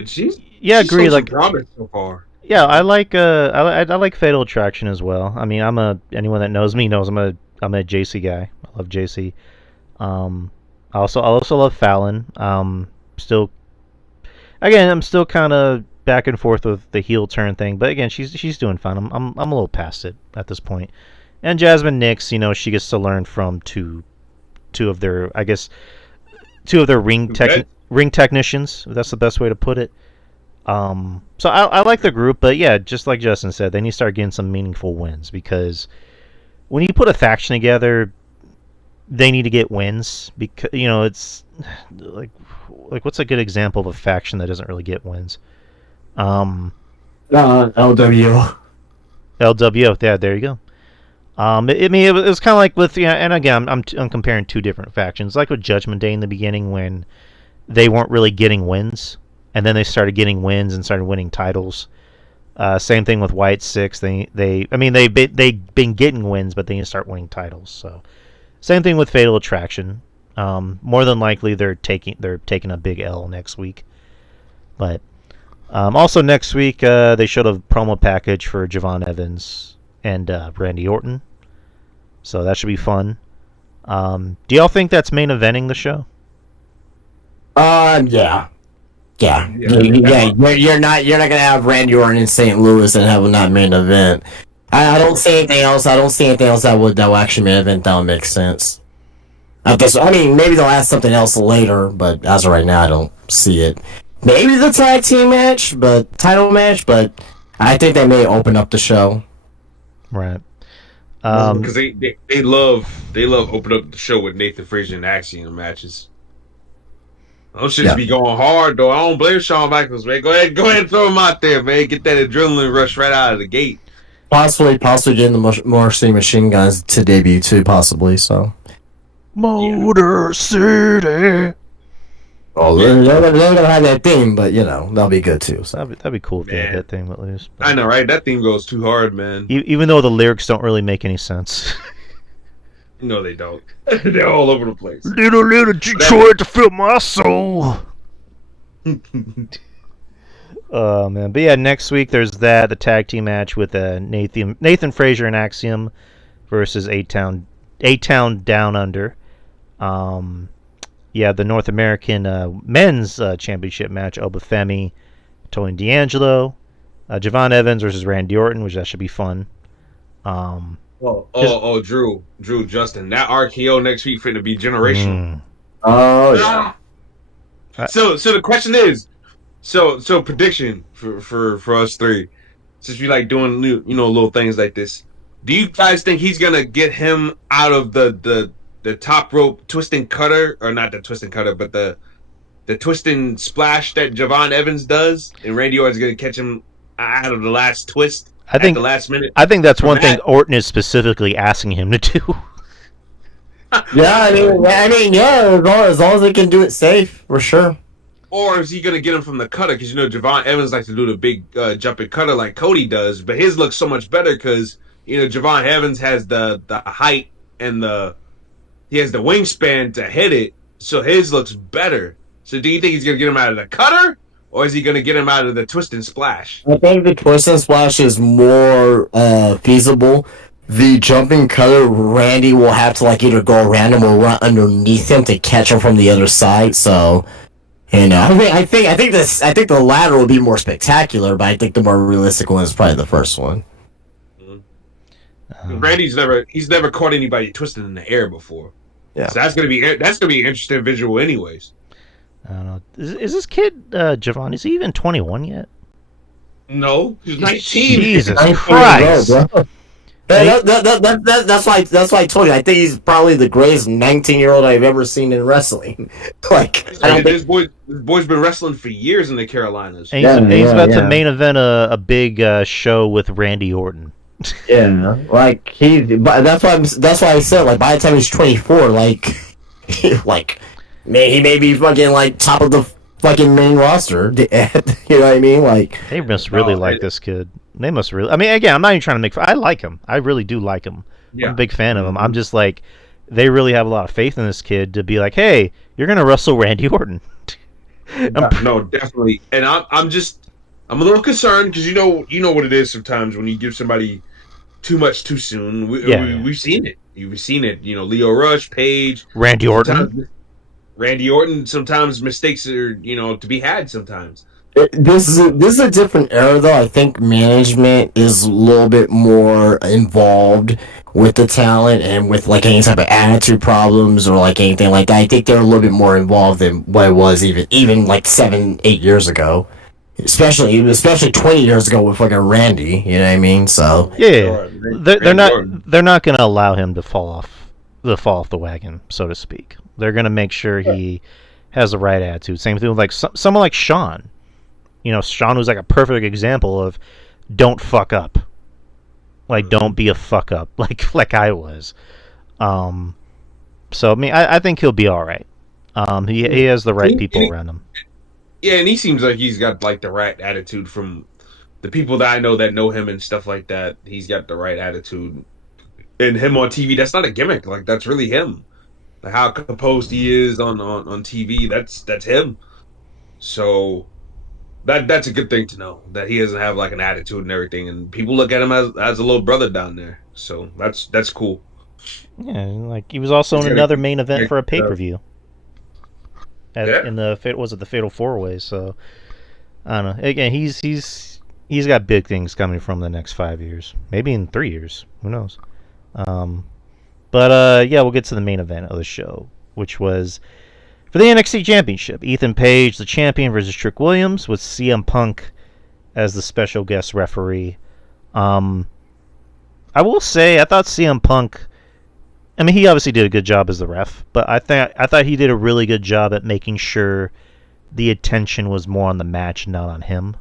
agree. Like, promise so far. Yeah, I like I like Fatal Attraction as well. I mean, anyone that knows me knows I'm a JC guy. I love JC. I also love Fallon. I'm still kind of back and forth with the heel turn thing, but again, she's doing fine. I'm a little past it at this point. And Jasmine Nix, she gets to learn from two of their ring technicians. If that's the best way to put it. So I like the group, but yeah, just like Justin said, they need to start getting some meaningful wins, because when you put a faction together, they need to get wins, because it's like what's a good example of a faction that doesn't really get wins? LWO. LWO. Yeah, there you go. It was kind of like with and again, I'm comparing two different factions, like with Judgment Day in the beginning when they weren't really getting wins. And then they started getting wins and started winning titles. Same thing with White Six. They've been getting wins, but they need to start winning titles. So, same thing with Fatal Attraction. More than likely, they're taking a big L next week. But Also next week, they showed a promo package for Javon Evans and Randy Orton, so that should be fun. Do y'all think that's main eventing the show? Yeah. Yeah. You're not gonna have Randy Orton in St. Louis and have him not main event. I don't see anything else. I don't see anything else that will actually main event. That would make sense. I mean, maybe they'll add something else later, but as of right now, I don't see it. Maybe the tag team match, but title match, but I think they may open up the show. Right. Because they love opening up the show with Nathan Frazier and Axiom matches. Those shits be going hard though. I don't blame Shawn Michaels, man. Go ahead and throw him out there, man. Get that adrenaline rush right out of the gate. Possibly getting the Motor City Machine Guns to debut too, possibly. So. Motor City. Oh, they're gonna have that theme, but that'll be good too. So that'd be cool if they had that theme at least. But I know, right? That theme goes too hard, man. Even though the lyrics don't really make any sense. No, they don't. They're all over the place. Little Detroit to fill my soul. Oh man, but yeah, next week there's the tag team match with Nathan Frazier and Axiom versus A-Town Down Under. The North American men's championship match, Obafemi, Tony D'Angelo, Javon Evans versus Randy Orton, which that should be fun. Drew, Justin, that RKO next week finna be generational. Oh yeah. So the question is, so prediction for us three, since we like doing little things like this, do you guys think he's gonna get him out of the top rope twisting cutter, or not the twisting cutter, but the twisting splash that Javon Evans does, and Randy Orton's gonna catch him out of the last twist? I think the last minute. I think that's one thing Orton is specifically asking him to do. Yeah, as long as they can do it safe, for sure. Or is he gonna get him from the cutter? Because Javon Evans likes to do the big jumping cutter like Cody does, but his looks so much better because Javon Evans has the height and he has the wingspan to hit it, so his looks better. So do you think he's gonna get him out of the cutter? Or is he going to get him out of the twist and splash? I think the twist and splash is more feasible. The jumping cutter, Randy will have to either go around him or run underneath him to catch him from the other side. So, I think the latter will be more spectacular, but I think the more realistic one is probably the first one. Randy's never caught anybody twisting in the air before. Yeah, so that's gonna be an interesting visual, anyways. I don't know. Is this kid Javon? Is he even 21 yet? No, he's 19. Jesus Christ! That's why I told you. I think he's probably the greatest 19-year-old I've ever seen in wrestling. This boy's been wrestling for years in the Carolinas. And he's about to main event a big show with Randy Orton. Yeah, that's why I said by the time he's 24, he may be fucking top of the fucking main roster. You know what I mean? They must really like this kid. They must really. I mean, again, I'm not even trying to make fun. I like him. I really do like him. Yeah. I'm a big fan of him. I'm just they really have a lot of faith in this kid to be hey, you're gonna wrestle Randy Orton. No, definitely. And I'm a little concerned because you know what it is sometimes when you give somebody too much too soon. We've seen it. You've seen it. Leo Rush, Paige, Randy Orton. Randy Orton, sometimes mistakes are, to be had sometimes. This is a different era, though. I think management is a little bit more involved with the talent and with any type of attitude problems or anything like that. I think they're a little bit more involved than what it was even 7-8 years ago. Especially 20 years ago with a Randy, you know what I mean? So yeah, they're not going to allow him to fall off the wagon, so to speak. They're going to make sure he has the right attitude. Same thing with someone like Sean. Sean was a perfect example of don't fuck up. Don't be a fuck up like I was. So I mean, I think he'll be all right. He has the right people around him. Yeah, and he seems like he's got the right attitude from the people that I know that know him and stuff like that. He's got the right attitude. And him on TV, that's not a gimmick. That's really him. How composed he is on TV, that's him. So That's a good thing to know, that he doesn't have like an attitude and everything, and people look at him as a little brother down there. So that's cool. Yeah, like he was also in another main event for a pay-per-view. In the Fatal 4-Way. So I don't know. Again, he's got big things coming from the next 5 years, maybe in 3 years. Who knows? But yeah, we'll get to the main event of the show, which was for the NXT Championship. Ethan Page, the champion, versus Trick Williams, with CM Punk as the special guest referee. I will say, I thought CM Punk, I mean, he obviously did a good job as the ref, but I thought he did a really good job at making sure the attention was more on the match, not on him.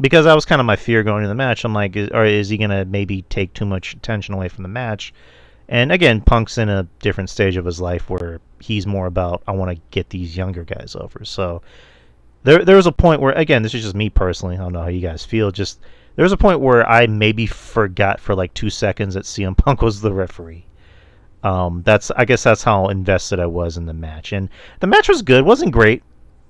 Because that was kind of my fear going into the match. I'm like, is he going to maybe take too much attention away from the match? And again, Punk's in a different stage of his life where he's more about, I want to get these younger guys over. So there was a point where, again, this is just me personally, I don't know how you guys feel, just there was a point where I maybe forgot for like 2 seconds that CM Punk was the referee. I guess that's how invested I was in the match. And the match was good, wasn't great.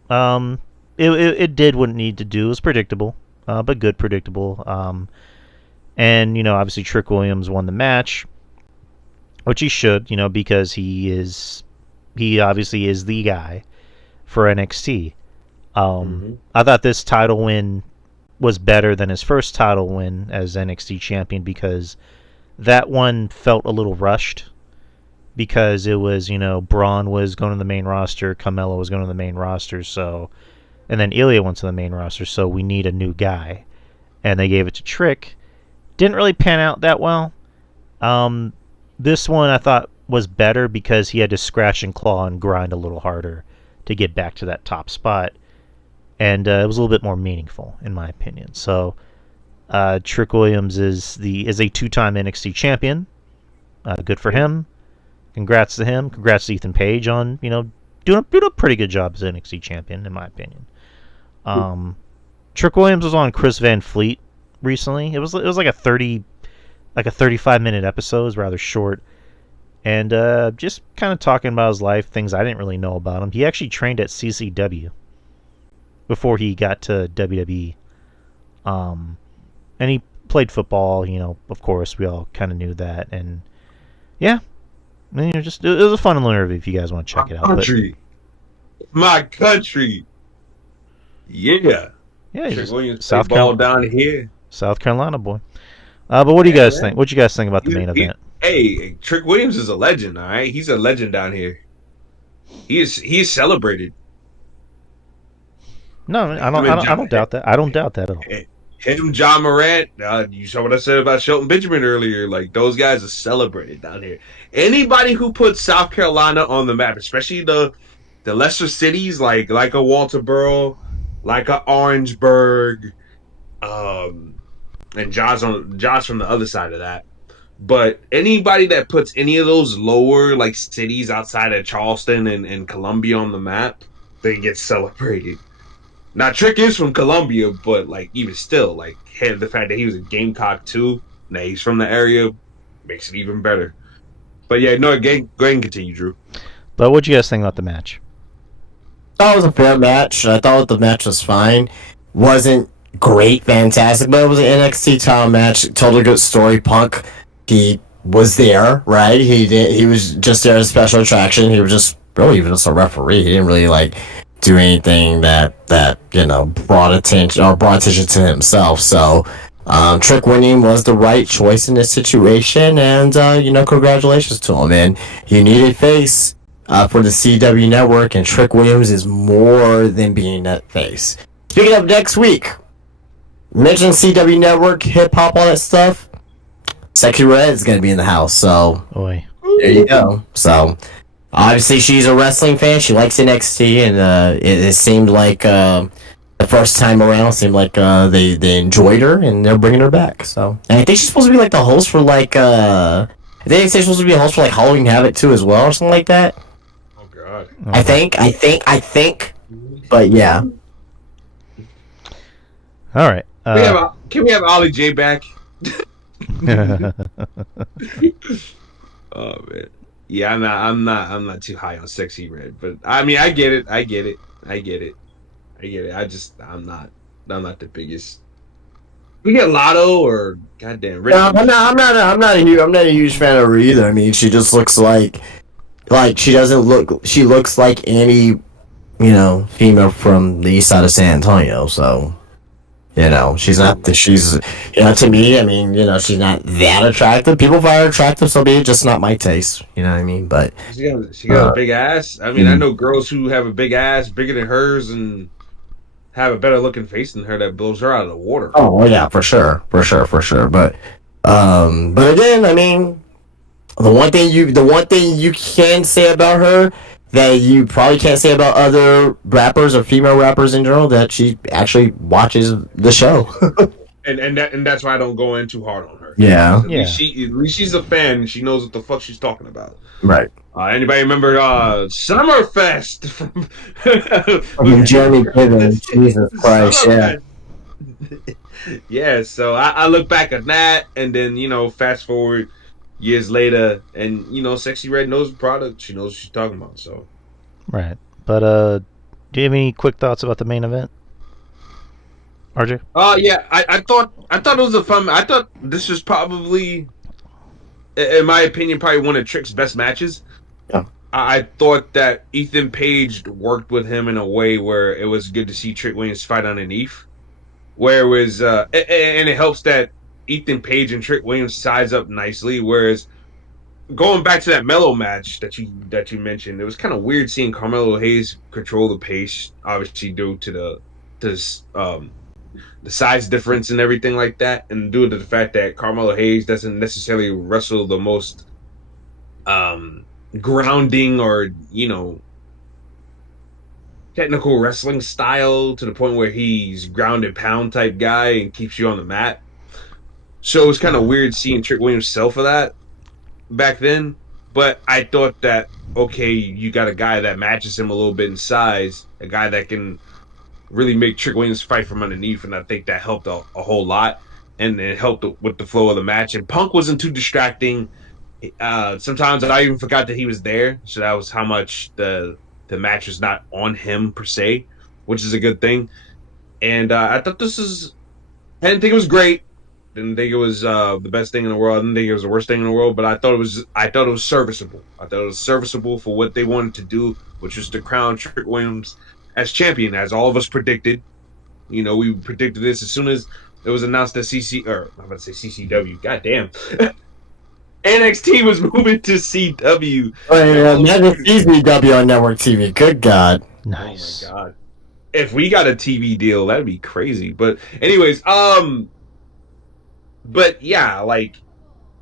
It did what it needed to do. It was predictable, but good predictable. And, you know, obviously Trick Williams won the match, which he should, you know, because he obviously is the guy for NXT. I thought this title win was better than his first title win as NXT champion, because that one felt a little rushed, because it was, you know, Braun was going to the main roster, Carmelo was going to the main roster, so, and then Ilya went to the main roster, so we need a new guy. And they gave it to Trick. Didn't really pan out that well. This one I thought was better because he had to scratch and claw and grind a little harder to get back to that top spot. And it was a little bit more meaningful, in my opinion. So Trick Williams is a 2-time NXT champion. Good for him. Congrats to him. Congrats to Ethan Page on, you know, doing a pretty good job as NXT champion, in my opinion. Trick Williams was on Chris Van Fleet recently. It was like a 35-minute episode. It was rather short. And just kind of talking about his life, things I didn't really know about him. He actually trained at CCW before he got to WWE. And he played football, you know, of course, we all kind of knew that. And yeah, I mean, it was a fun interview if you guys want to check it out. My country. Yeah. Yeah, Trick Williams South Carolina down here. South Carolina boy. But what do you guys think? What do you guys think about the main event? Hey, Trick Williams is a legend, all right? He's a legend down here. He is celebrated. No, I don't doubt that. I don't doubt that at all. Him, John Morant, you saw what I said about Shelton Benjamin earlier. Like, those guys are celebrated down here. Anybody who puts South Carolina on the map, especially the lesser cities like a Walterboro, like a Orangeburg, and Josh from the other side of that. But anybody that puts any of those lower like cities outside of Charleston and Columbia on the map, they get celebrated. Now Trick is from Columbia, but like even still, like the fact that he was a Gamecock too, now he's from the area, makes it even better. But yeah, no, go ahead and continue, Drew. But what'd you guys think about the match? I thought it was a fair match. I thought the match was fine. Wasn't great, fantastic, but it was an NXT title match. Totally good story. Punk, he was there, right? He was just there as a special attraction. He was just a referee. He didn't really like do anything that you know brought attention to himself. So Trick winning was the right choice in this situation, and you know, congratulations to him. And you need a face for the CW network, and Trick Williams is more than being that face. Speaking of next week, mention CW network, hip hop, all that stuff. Sexy Red is gonna be in the house, so Oy. There you go. So obviously she's a wrestling fan. She likes NXT, and it seemed like the first time around seemed like they enjoyed her, and they're bringing her back. So, and I think she's supposed to be like the host for like I think she's supposed to be a host for like Halloween Havoc too as well, or something like that. Oh God. I think. But yeah. All right. Can we have Ollie J back? Oh man. Yeah, I'm not too high on Sexy Red, but I mean I get it. I get it. I'm not the biggest. We get Lotto or goddamn Rick. No, I'm not a huge fan of her either. I mean, she just looks like she doesn't look. She looks like any, female from the east side of San Antonio. So, she's not. She's, to me, I mean, she's not that attractive. People find her attractive, so be it. Just not my taste. You know what I mean? But She got a big ass. I mean, I know girls who have a big ass, bigger than hers, and have a better looking face than her that blows her out of the water. oh well, yeah, for sure. But again, I mean, the one thing you can say about her that you probably can't say about other rappers or female rappers in general, that she actually watches the show. And that's why I don't go in too hard on her. Yeah. At least she's a fan and she knows what the fuck she's talking about. Right. Anybody remember Summerfest From Jeremy Piven? Jesus Christ, yeah. Yeah, so I look back at that and then, fast forward years later and, Sexy Red knows the product. She knows what she's talking about, so. Right. But, do you have any quick thoughts about the main event? RJ? Yeah, I thought it was a fun. I thought this was probably, in my opinion, probably one of Trick's best matches. Yeah. I thought that Ethan Page worked with him in a way where it was good to see Trick Williams fight underneath. Where it was, and it helps that Ethan Page and Trick Williams size up nicely. Whereas going back to that Mello match that you mentioned, it was kind of weird seeing Carmelo Hayes control the pace, obviously due to the size difference and everything like that, and due to the fact that Carmelo Hayes doesn't necessarily wrestle the most grounding or technical wrestling style to the point where he's ground and pound type guy and keeps you on the mat. So it was kind of weird seeing Trick Williams sell for that back then. But I thought that, okay, you got a guy that matches him a little bit in size, a guy that can really make Trick Williams fight from underneath, and I think that helped a whole lot, and it helped with the flow of the match. And Punk wasn't too distracting. Sometimes I even forgot that he was there, so that was how much the match was not on him per se, which is a good thing. And I thought I didn't think it was great. Didn't think it was the best thing in the world. I didn't think it was the worst thing in the world, but I thought it was serviceable. I thought it was serviceable for what they wanted to do, which was to crown Trick Williams as champion, as all of us predicted. We predicted this as soon as it was announced that I'm about to say CCW. Goddamn. NXT was moving to CW. Never CZW on network TV. Good God. Nice. Oh my God. If we got a TV deal, that'd be crazy. But anyways, but yeah, like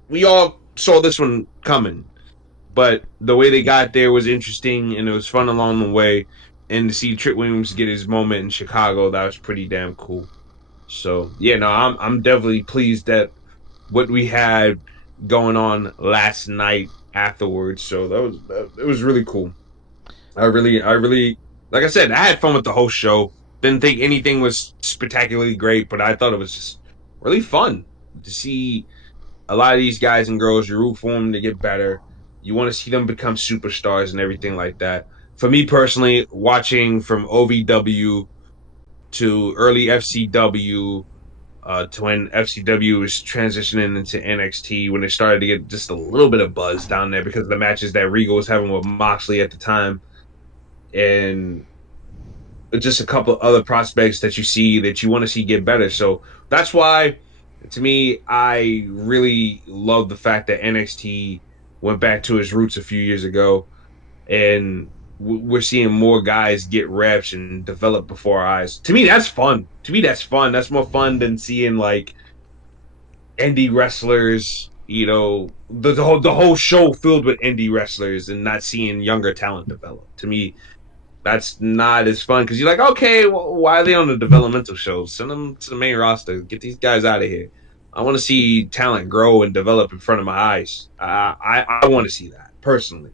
we all saw this one coming. But the way they got there was interesting and it was fun along the way. And to see Trick Williams get his moment in Chicago, that was pretty damn cool. So yeah, no, I'm definitely pleased that what we had going on last night afterwards. So it was really cool. I really, like I said, I had fun with the whole show. Didn't think anything was spectacularly great, but I thought it was just really fun to see a lot of these guys and girls. You root for them to get better. You want to see them become superstars and everything like that. For me personally, watching from OVW to early FCW to when FCW was transitioning into NXT, when they started to get just a little bit of buzz down there because of the matches that Regal was having with Moxley at the time, and just a couple of other prospects that you see that you want to see get better. So that's why, to me, I really love the fact that NXT went back to its roots a few years ago, and we're seeing more guys get reps and develop before our eyes. To me, that's fun. That's more fun than seeing like indie wrestlers. The whole show filled with indie wrestlers and not seeing younger talent develop. To me, that's not as fun because you're like, okay, well, why are they on the developmental shows? Send them to the main roster. Get these guys out of here. I want to see talent grow and develop in front of my eyes. I want to see that personally.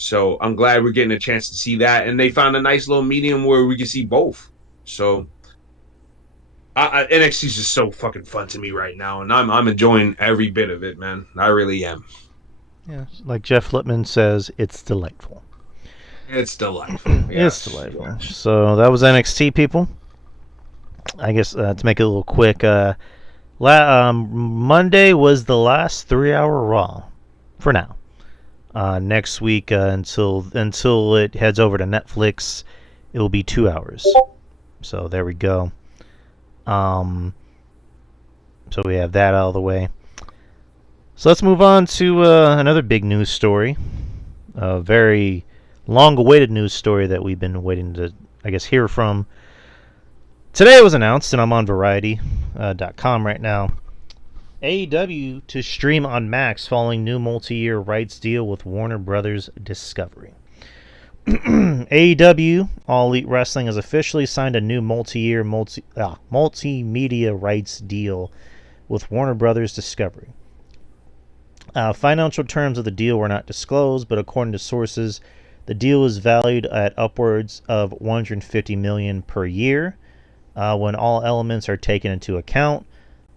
So I'm glad we're getting a chance to see that, and they found a nice little medium where we can see both. So NXT is just so fucking fun to me right now, and I'm enjoying every bit of it, man. I really am. Yeah, like Jeff Lippman says, it's delightful. It's delightful. It's delightful. So that was NXT, people. I guess to make it a little quick, Monday was the last 3-hour Raw for now. Next week, until it heads over to Netflix, it will be 2 hours. So there we go. So we have that out of the way. So let's move on to another big news story. A very long-awaited news story that we've been waiting to, I guess, hear from. Today it was announced, and I'm on Variety.com right now. AEW to stream on Max following new multi-year rights deal with Warner Brothers Discovery. AEW, All Elite Wrestling, has officially signed a new multi-year multimedia rights deal with Warner Brothers Discovery. Financial terms of the deal were not disclosed, but according to sources, the deal is valued at upwards of $150 million per year when all elements are taken into account.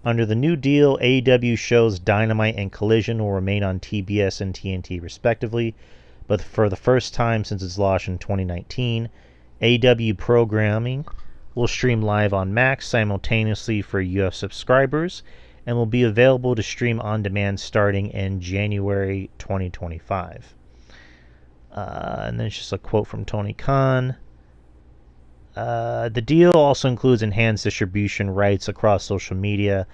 Under the new deal, AEW shows Dynamite and Collision will remain on TBS and TNT respectively, but for the first time since its launch in 2019, AEW programming will stream live on Max simultaneously for US subscribers and will be available to stream on demand starting in January 2025. And then it's just a quote from Tony Khan. The deal also includes enhanced distribution rights across social media,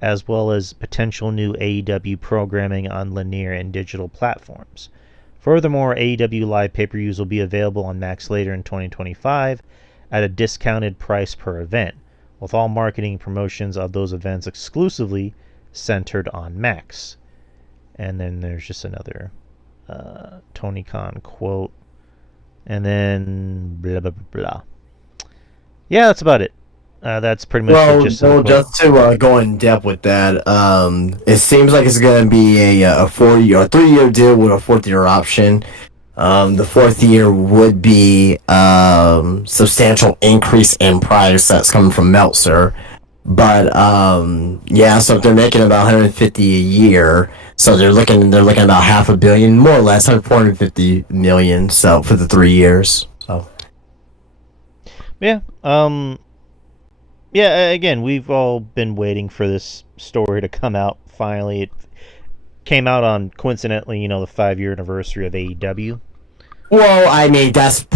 as well as potential new AEW programming on linear and digital platforms. Furthermore, AEW live pay-per-views will be available on Max later in 2025 at a discounted price per event, with all marketing promotions of those events exclusively centered on Max. And then there's just another Tony Khan quote. And then blah, blah, blah, blah. Yeah, that's about it. That's pretty much it. Just to go in depth with that, it seems like it's going to be a 3-year deal with a 4th-year option. The 4th year would be substantial increase in price that's coming from Meltzer. But so if they're making about 150 a year, so they're looking about $500 million, more or less, 450 million. So for the 3 years. So yeah, again, we've all been waiting for this story to come out. Finally, it came out on, coincidentally, the 5-year anniversary of AEW. Well, I mean, that's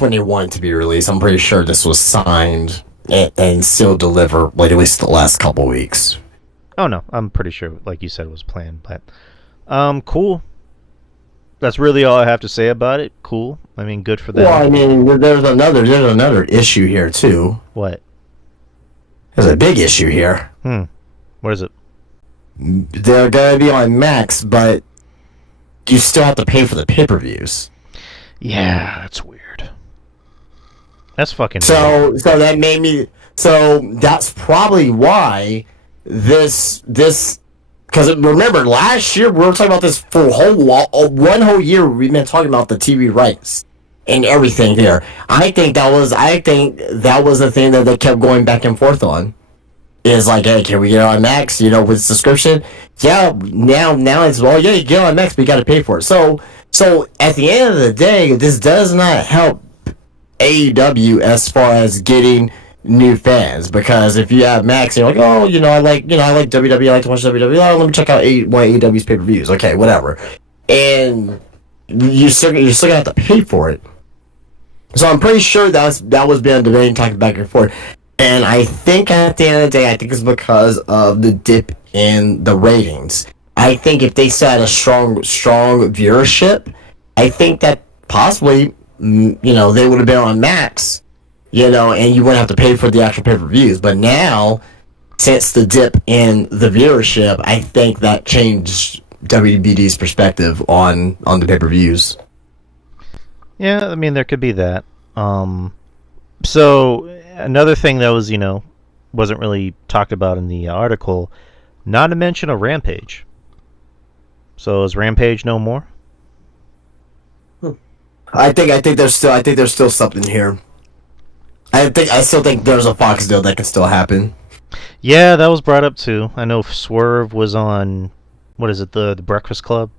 when they want it to be released. I'm pretty sure this was signed and still delivered, like, at least the last couple weeks. Oh, no, I'm pretty sure, like you said, it was planned. But, cool. That's really all I have to say about it. Cool. I mean, good for them. Well, I mean, there's another issue here, too. What? There's a big issue here. What is it? They're going to be on Max, but you still have to pay for the pay-per-views. Yeah, that's weird. That's fucking weird. So that made me... So that's probably why this... Because remember, last year, we were talking about this for one whole year. We've been talking about the TV rights and everything here. I think that was the thing that they kept going back and forth on. Is like, hey, can we get on Max, with subscription? Yeah, now it's, well, yeah, you get on Max, but you got to pay for it. So at the end of the day, this does not help AEW as far as getting new fans, because if you have Max, you're like, oh, I like WWE, I like to watch WWE. Oh, let me check out one of AEW's pay-per-views. Okay, whatever. And you're still gonna have to pay for it. So I'm pretty sure that was being debated, talking back and forth. And I think at the end of the day, it's because of the dip in the ratings. I think if they still had a strong viewership, I think that possibly, they would have been on Max, and you wouldn't have to pay for the actual pay-per-views. But now, since the dip in the viewership, I think that changed WBD's perspective on the pay-per-views. Yeah, I mean, there could be that. So, another thing that was, wasn't really talked about in the article, not to mention a Rampage. So, is Rampage no more? I think there's still something here. I still think there's a Fox deal that can still happen. Yeah, that was brought up too. I know Swerve was on, what is it, the Breakfast Club?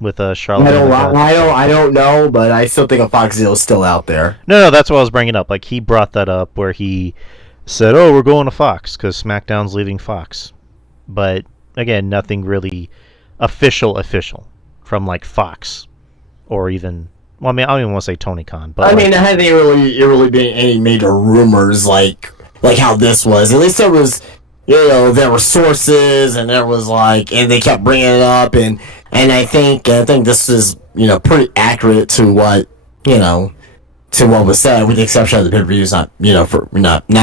with Charlotte. I don't know, but I still think a Fox deal is still out there. No, that's what I was bringing up. Like, he brought that up where he said, "Oh, we're going to Fox because SmackDown's leaving Fox," but again, nothing really official from like Fox or even. Well, I mean, I don't even want to say Tony Khan, but I mean, there hadn't really been any major rumors like how this was. At least there was, there were sources, and there was and they kept bringing it up, and I think this is pretty accurate to what to what was said, with the exception of the pay-per-views not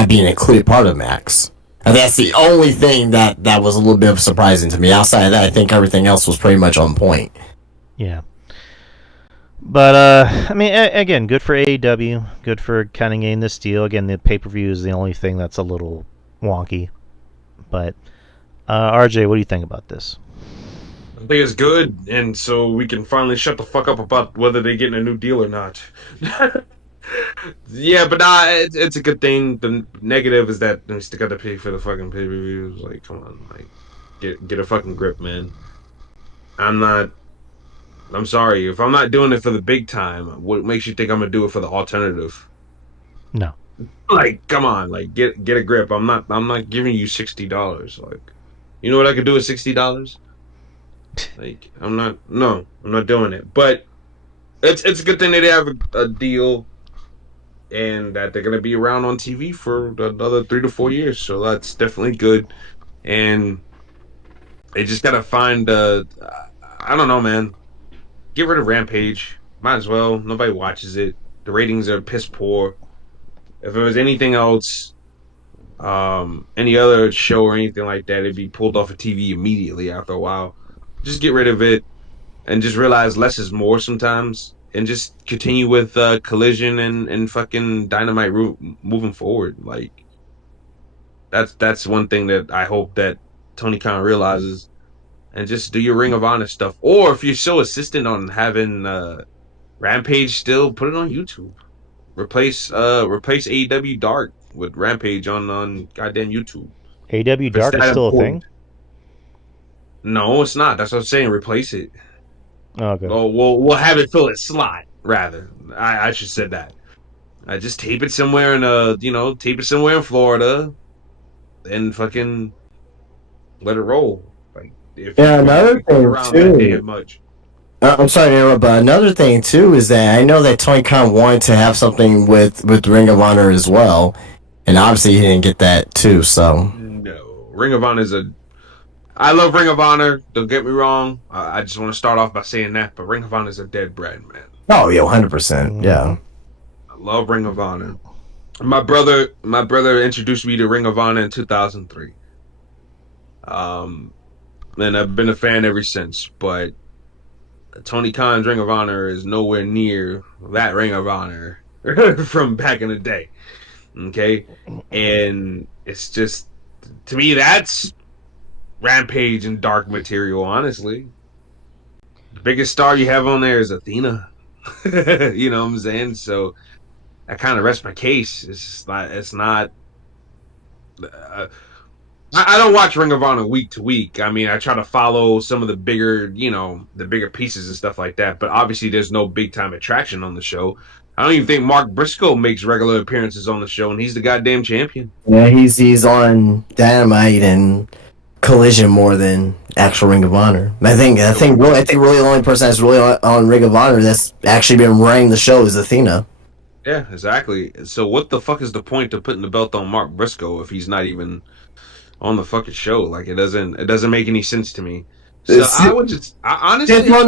being a clear part of Max. And that's the only thing that was a little bit surprising to me. Outside of that, I think everything else was pretty much on point. Yeah. But, I mean, again, good for AEW. Good for kind of getting this deal. Again, the pay-per-view is the only thing that's a little wonky. But, RJ, what do you think about this? I think it's good, and so we can finally shut the fuck up about whether they're getting a new deal or not. Yeah, but it's a good thing. The negative is that they still got to pay for the fucking pay-per-views. Like, come on, get a fucking grip, man. I'm sorry. If I'm not doing it for the big time, what makes you think I'm gonna do it for the alternative? No. Like, come on, get a grip. I'm not giving you $60. Like, you know what I could do with $60? Like, I'm not doing it. But it's a good thing that they have a deal, and that they're gonna be around on TV for another 3 to 4 years. So that's definitely good. And they just gotta find I don't know, man. Get rid of Rampage. Might as well. Nobody watches it. The ratings are piss poor. If it was anything else, any other show or anything like that, it'd be pulled off of TV immediately after a while. Just get rid of it and just realize less is more sometimes, and just continue with Collision and fucking Dynamite moving forward. Like, that's one thing that I hope that Tony Khan realizes. And just do your Ring of Honor stuff. Or if you're so insistent on having Rampage still, put it on YouTube. Replace AEW Dark with Rampage on goddamn YouTube. AEW Dark is still a thing? No, it's not. That's what I'm saying. Replace it. Oh, okay. Oh, we'll have it fill its slot, rather. I should say that. I just tape it somewhere in Florida, and fucking let it roll. Another thing too. I'm sorry to interrupt, but another thing too is that I know that Tony Khan wanted to have something with Ring of Honor as well, and obviously he didn't get that too. So no, Ring of Honor I love Ring of Honor. Don't get me wrong. I just want to start off by saying that, but Ring of Honor is a dead brand, man. Oh yeah, 100%. Yeah, I love Ring of Honor. My brother introduced me to Ring of Honor in 2003. And I've been a fan ever since, but Tony Khan's Ring of Honor is nowhere near that Ring of Honor from back in the day. Okay? And it's just, to me, that's Rampage and Dark material, honestly. The biggest star you have on there is Athena. You know what I'm saying? So that kind of rests my case. It's not. I don't watch Ring of Honor week to week. I mean, I try to follow some of the bigger pieces and stuff like that. But obviously, there's no big time attraction on the show. I don't even think Mark Briscoe makes regular appearances on the show, and he's the goddamn champion. Yeah, he's on Dynamite and Collision more than actual Ring of Honor. I think really the only person that's really on Ring of Honor that's actually been running the show is Athena. Yeah, exactly. So what the fuck is the point of putting the belt on Mark Briscoe if he's not even on the fucking show? Like, it doesn't make any sense to me. So honestly, since we're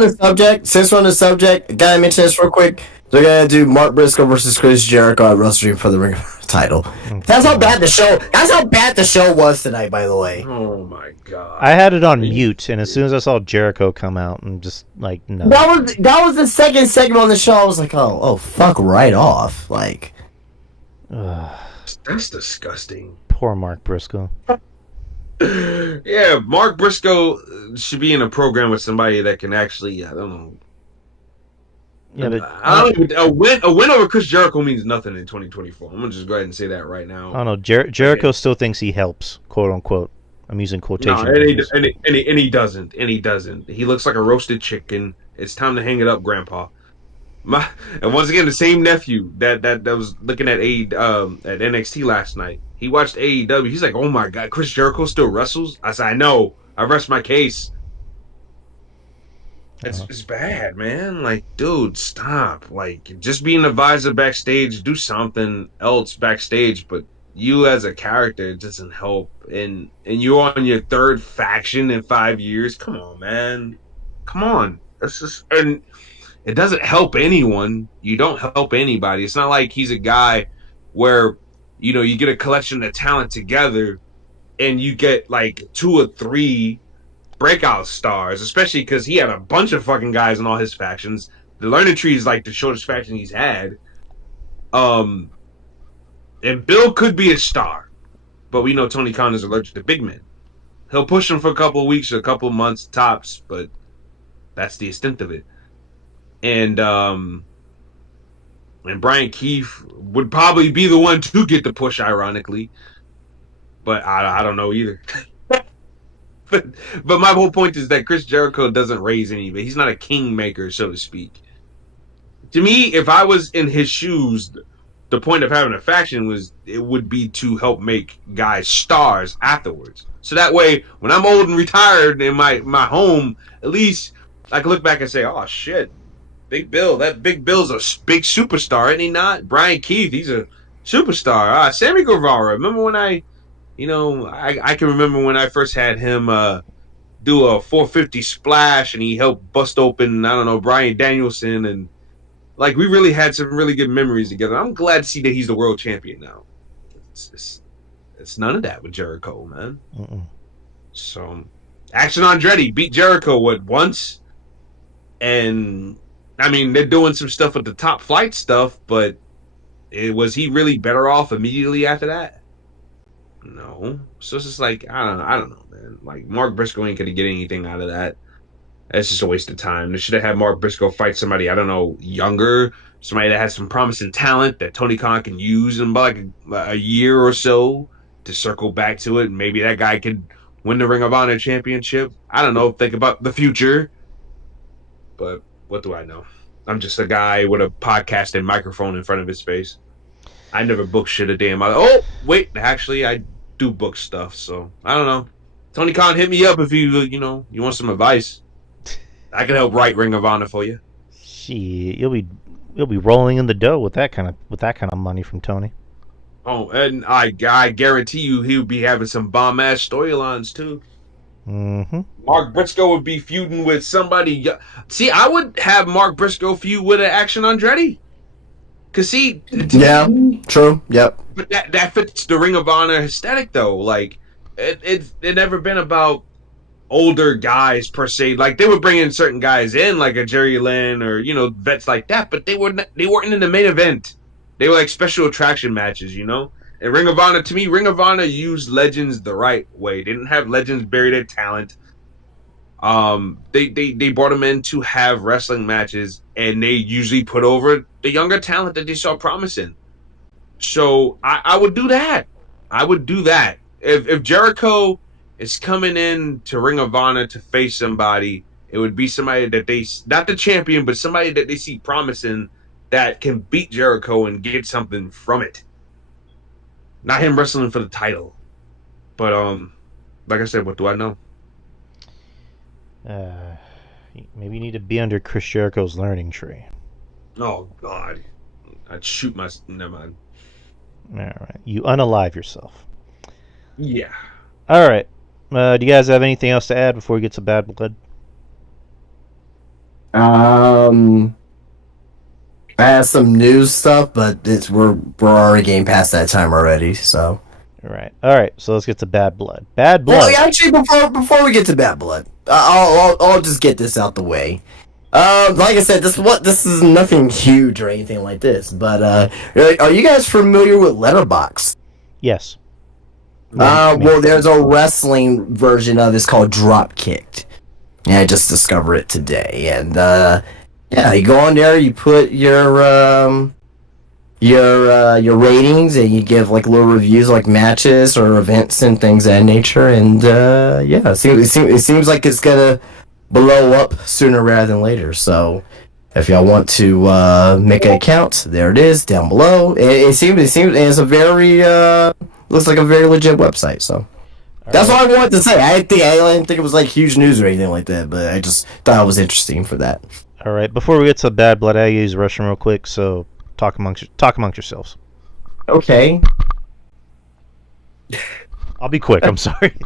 on the subject, gotta mention this real quick. They're gonna do Mark Briscoe versus Chris Jericho at Wrestle Dream for the Ring of Honor title. That's how bad the show was tonight, by the way. Oh my god! I had it on mute, and as soon as I saw Jericho come out, and just like, no. That was the second segment on the show. I was like, oh fuck, right off. Like, that's disgusting. Poor Mark Briscoe. Yeah, Mark Briscoe should be in a program with somebody that can actually, I don't know. Yeah, but a win over Chris Jericho means nothing in 2024. I'm gonna just go ahead and say that right now. I don't know. Jericho still thinks he helps, quote unquote. I'm using quotation. No, and he doesn't. He looks like a roasted chicken, It's time to hang it up, Grandpa. And once again, the same nephew that was looking at at NXT last night. He watched AEW. He's like, "Oh my God, Chris Jericho still wrestles?" I said, "I know. I rest my case." It's bad, man. Like, dude, stop. Like, just be an advisor backstage. Do something else backstage. But you as a character, it doesn't help. And you're on your third faction in 5 years. Come on, man. Come on. That's just and it doesn't help anyone. You don't help anybody. It's not like he's a guy where, you get a collection of talent together and you get like 2 or 3 breakout stars, especially because he had a bunch of fucking guys in all his factions. The Learning Tree is like the shortest faction he's had. And Bill could be a star, but we know Tony Khan is allergic to big men. He'll push him for a couple of weeks or a couple of months tops, but that's the extent of it. And Brian Keith would probably be the one to get the push, ironically. But I don't know either. but my whole point is that Chris Jericho doesn't raise anybody. He's not a kingmaker, so to speak. To me, if I was in his shoes, the point of having a faction would be to help make guys stars afterwards. So that way, when I'm old and retired in my home, at least I can look back and say, "Oh shit, Big Bill, that Big Bill's a big superstar, isn't he not? Brian Keith, he's a superstar. Sammy Guevara, remember when I can remember when I first had him do a 450 splash and he helped bust open, I don't know, Bryan Danielson, and like we really had some really good memories together. I'm glad to see that he's the world champion now. It's none of that with Jericho, man. So, Action Andretti beat Jericho once, and I mean, they're doing some stuff with the Top Flight stuff, but was he really better off immediately after that? No. So it's just like, I don't know, man. Like, Mark Briscoe ain't gonna get anything out of that. It's just a waste of time. They should have had Mark Briscoe fight somebody, I don't know, younger, somebody that has some promising talent that Tony Khan can use in about like a year or so to circle back to it. Maybe that guy could win the Ring of Honor championship. I don't know. Think about the future. But what do I know? I'm just a guy with a podcasting microphone in front of his face. I never book shit a day in my life. Oh, wait, actually, I do book stuff, so I don't know. Tony Khan, hit me up if you want some advice. I can help write Ring of Honor for you. Shit, you'll be rolling in the dough with that kind of money from Tony. Oh, and I guarantee you he'll be having some bomb ass storylines too. Mm-hmm. Mark Briscoe would be feuding with somebody. See, I would have Mark Briscoe feud with an Action Andretti. Cause see, yeah, true, yep. But that fits the Ring of Honor aesthetic though. Like, it never been about older guys per se. Like they would bring in certain guys in, like a Jerry Lynn or vets like that, but they weren't in the main event. They were like special attraction matches, And Ring of Honor, to me, Ring of Honor used legends the right way. They didn't have legends bury their talent. They brought them in to have wrestling matches, and they usually put over the younger talent that they saw promising. So I would do that. I would do that. If Jericho is coming in to Ring of Honor to face somebody, it would be somebody that they, not the champion, but somebody that they see promising that can beat Jericho and get something from it. Not him wrestling for the title. But like I said, what do I know? Maybe you need to be under Chris Jericho's learning tree. Oh God, I'd shoot my. Never mind. All right, you unalive yourself. Yeah. All right. Do you guys have anything else to add before we get to Bad Blood? I have some news stuff, but we're already getting past that time already. So. All right. So let's get to Bad Blood. Bad Blood. Well, actually, before we get to Bad Blood, I'll just get this out the way. Like I said, this is nothing huge or anything like this. But are you guys familiar with Letterboxd? Yes. Well, there's a wrestling version of this called Dropkicked. Yeah, I just discovered it today, and yeah, you go on there, you put your ratings, and you give like little reviews, like matches or events and things of that nature, and yeah, it seems like it's gonna blow up sooner rather than later. So if y'all want to make an account, there it is down below. It seems it's a very looks like a very legit website. So that's what I wanted to say. I didn't think it was like huge news or anything like that, but I just thought it was interesting for that. All right, before we get to Bad Blood, I use the restroom real quick. So talk amongst yourselves. Okay. I'll be quick. I'm sorry.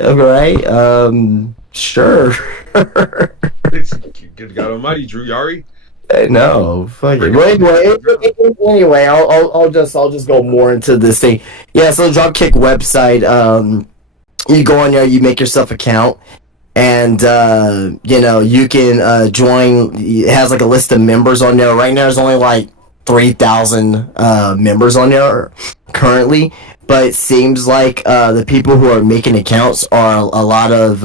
All right. Sure. Good God Almighty, Drew Yari. No, fuck it. Anyway, I'll just go more into this thing. Yeah, so the Dropkick website, you go on there, you make yourself an account, and you can join. It has like a list of members on there. Right now, there's only like 3,000 members on there currently, but it seems like the people who are making accounts are a lot of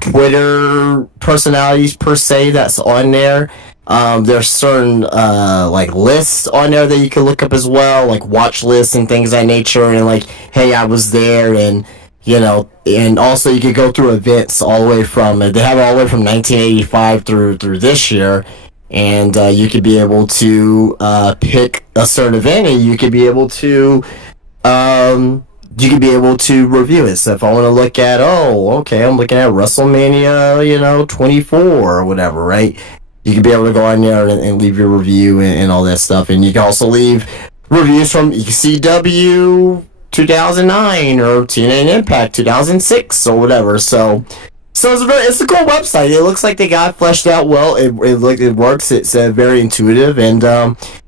Twitter personalities per se that's on there. There's certain like lists on there that you can look up as well, like watch lists and things of that nature, and like, hey, I was there, and and also you could go through events all the way from they have it all the way from 1985 through this year. And you could be able to pick a certain event, and you could be able to review it. So if I want to look at, I'm looking at WrestleMania, 24 or whatever, right? You can be able to go on there and leave your review and all that stuff. And you can also leave reviews from ECW 2009 or TNA Impact 2006 or whatever. So it's a cool website. It looks like they got it fleshed out well. It works. It's very intuitive, and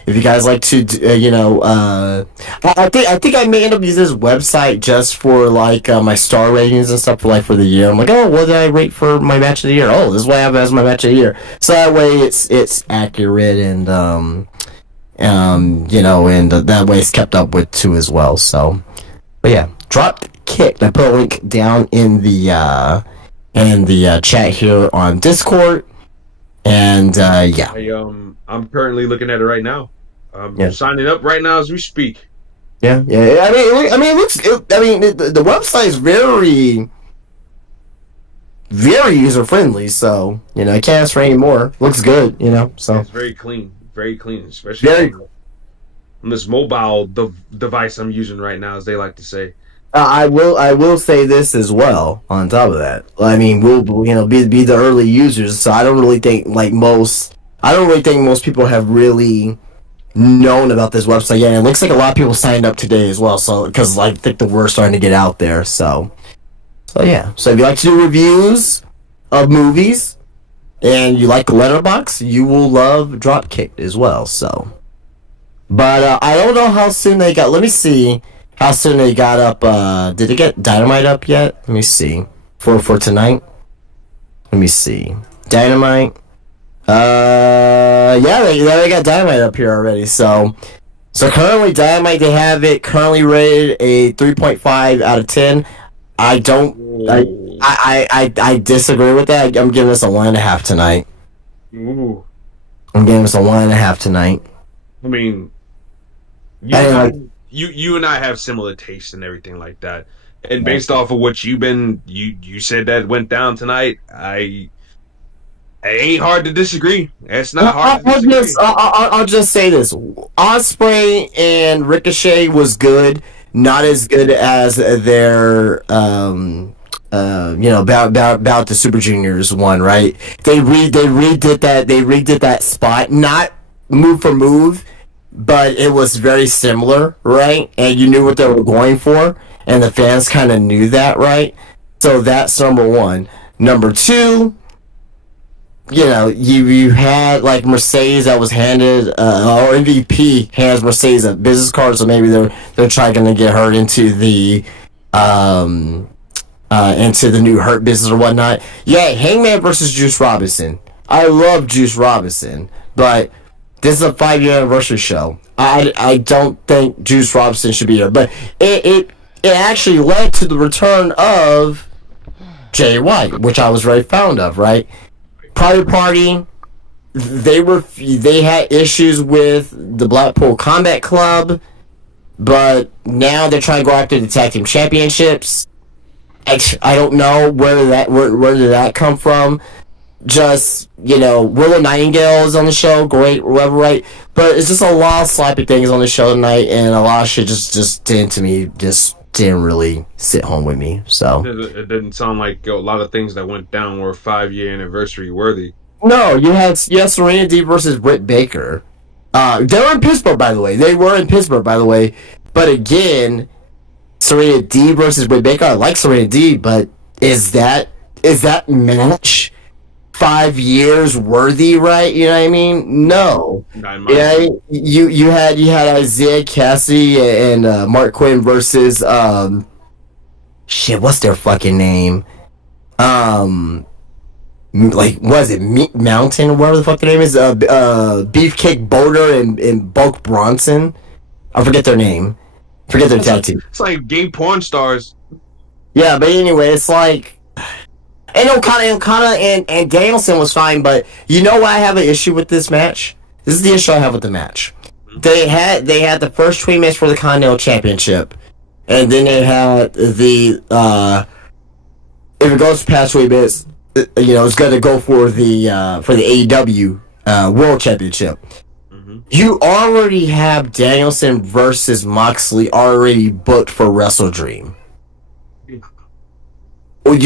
if you guys like to, I think I may end up using this website just for like my star ratings and stuff for the year. I'm like, what did I rate for my match of the year? This is what I have as my match of the year. So that way it's accurate and and that way it's kept up with too as well. So, but yeah, Dropkick. I put a link down in the chat here on Discord, and yeah. I'm currently looking at it right now. I'm signing up right now as we speak. Yeah. The website is very, very user friendly. So I can't ask for any more. Looks good. So it's very clean, especially on this mobile device I'm using right now, as they like to say. I will say this as well. On top of that, I mean, we'll be the early users. So I don't really think most people have really known about this website yet. And it looks like a lot of people signed up today as well. So because I think the word's starting to get out there. So yeah. So if you like to do reviews of movies and you like Letterboxd, you will love Dropkick as well. So, but I don't know how soon they got. Let me see. How soon they got up? Did they get Dynamite up yet? Let me see. For tonight. Let me see. Dynamite. Yeah, they got Dynamite up here already. So currently Dynamite, they have it currently rated a 3.5 out of 10. I disagree with that. I'm giving this a 1.5 tonight. Ooh. I'm giving this a 1.5 tonight. I mean, you and I have similar tastes and everything like that. And based off of what you said that went down tonight, it ain't hard to disagree. It's not hard to disagree. I'll just say this. Ospreay and Ricochet was good. Not as good as their about the Super Juniors one, right? They redid that spot, not move for move, but it was very similar, right? And you knew what they were going for, and the fans kind of knew that, right? So that's number one. Number two, you had like Mercedes that was handed, or MVP hands Mercedes a business card, so maybe they're trying to get her into the new Hurt business or whatnot. Yeah, Hangman versus Juice Robinson. I love Juice Robinson, but this is a 5-year anniversary show. I don't think Juice Robinson should be here, but it actually led to the return of Jay White, which I was very fond of, right? Private Party, they had issues with the Blackpool Combat Club, but now they're trying to go after the tag team championships. I don't know where did that come from. Just, Willow Nightingale is on the show, great, whatever, right? But it's just a lot of sloppy things on the show tonight, and a lot of shit just didn't really sit home with me. So it didn't sound like a lot of things that went down were 5-year anniversary worthy. no, you had Serena Deeb versus Britt Baker. They were in Pittsburgh, by the way. But again, Serena Deeb versus Britt Baker. I like Serena Deeb, but is that match 5 years worthy? Right? You know what I mean? No. Yeah, you had Isaiah Cassidy and Mark Quinn versus shit. What's their fucking name? Like, what is it? Meat Mountain, whatever the fuck their name is. Beefcake Boulder and Bulk Bronson. I forget their name. Forget their tag team. It's like gay porn stars. Yeah, but anyway, it's like, and Okada and Danielson was fine, but you know why I have an issue with this match? This is the issue I have with the match. They had the first 20 minutes for the Continental Championship, and then they had the if it goes past 20 minutes, it's going to go for the AEW World Championship. Mm-hmm. You already have Danielson versus Moxley already booked for Wrestle Dream.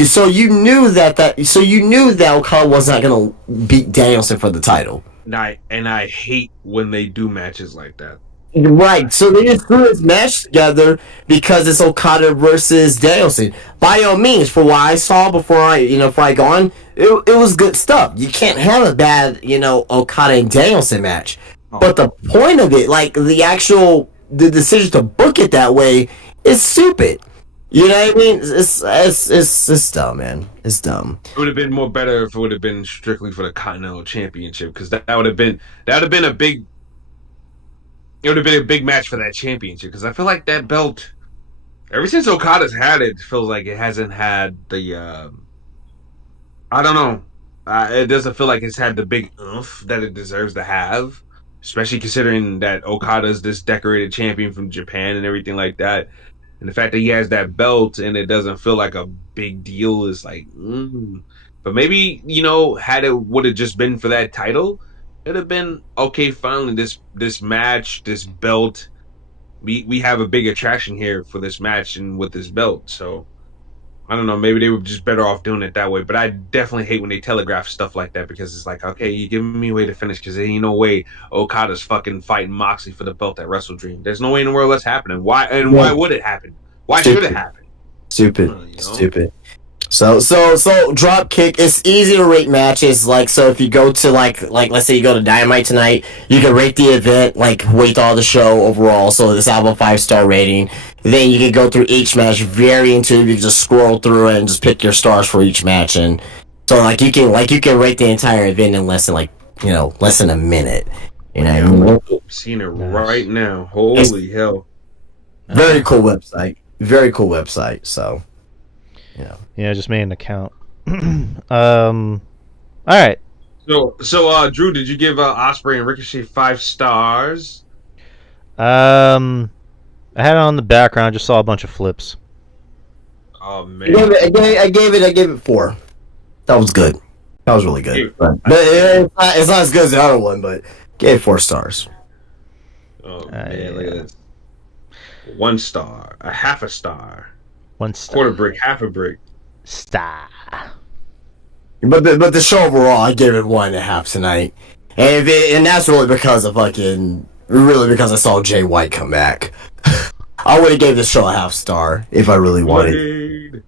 So you knew that Okada was not going to beat Danielson for the title. And I hate when they do matches like that. Right, so they just threw this match together because it's Okada versus Danielson. By all means, for what I saw before I go on, it was good stuff. You can't have a bad, Okada and Danielson match. Oh. But the point of it, like the decision to book it that way, is stupid. You know what I mean? It's dumb, man. It's dumb. It would have been more better if it would have been strictly for the Continental Championship, because that would have been a big. It would have been a big match for that championship, because I feel like that belt, ever since Okada's had it, feels like it hasn't had the. I don't know. It doesn't feel like it's had the big oomph that it deserves to have, especially considering that Okada's this decorated champion from Japan and everything like that. And the fact that he has that belt and it doesn't feel like a big deal is like, But maybe, had it would have just been for that title, it'd have been, okay, finally, this match, this belt, we have a big attraction here for this match and with this belt. So, I don't know, maybe they were just better off doing it that way. But I definitely hate when they telegraph stuff like that, because it's like, okay, you're giving me a way to finish, because there ain't no way Okada's fucking fighting Moxley for the belt at Wrestle Dream. There's no way in the world that's happening. Why would it happen? Why should it happen? Stupid. So Dropkick, it's easy to rate matches. Like, so if you go to like let's say you go to Dynamite tonight, you can rate the event, like rate all the show overall. So this album 5-star rating. Then you can go through each match very intuitive. You can just scroll through it and just pick your stars for each match. And so you can rate the entire event in less than less than a minute. I'm seeing it right now. Holy hell! Very cool website. So. Yeah, just made an account. All right. So, Drew, did you give Ospreay and Ricochet 5 stars? I had it on the background. I just saw a bunch of flips. Oh man! I gave it 4. That was good. That was really good. But it's not as good as the other one, but gave 4 stars. Oh man! Look at this. 1 star, a half a star. 1 star. Quarter brick, half a brick. Star. But the show overall, I gave it 1.5 tonight, and that's really because I saw Jay White come back. I would have gave the show a half star if I really wanted.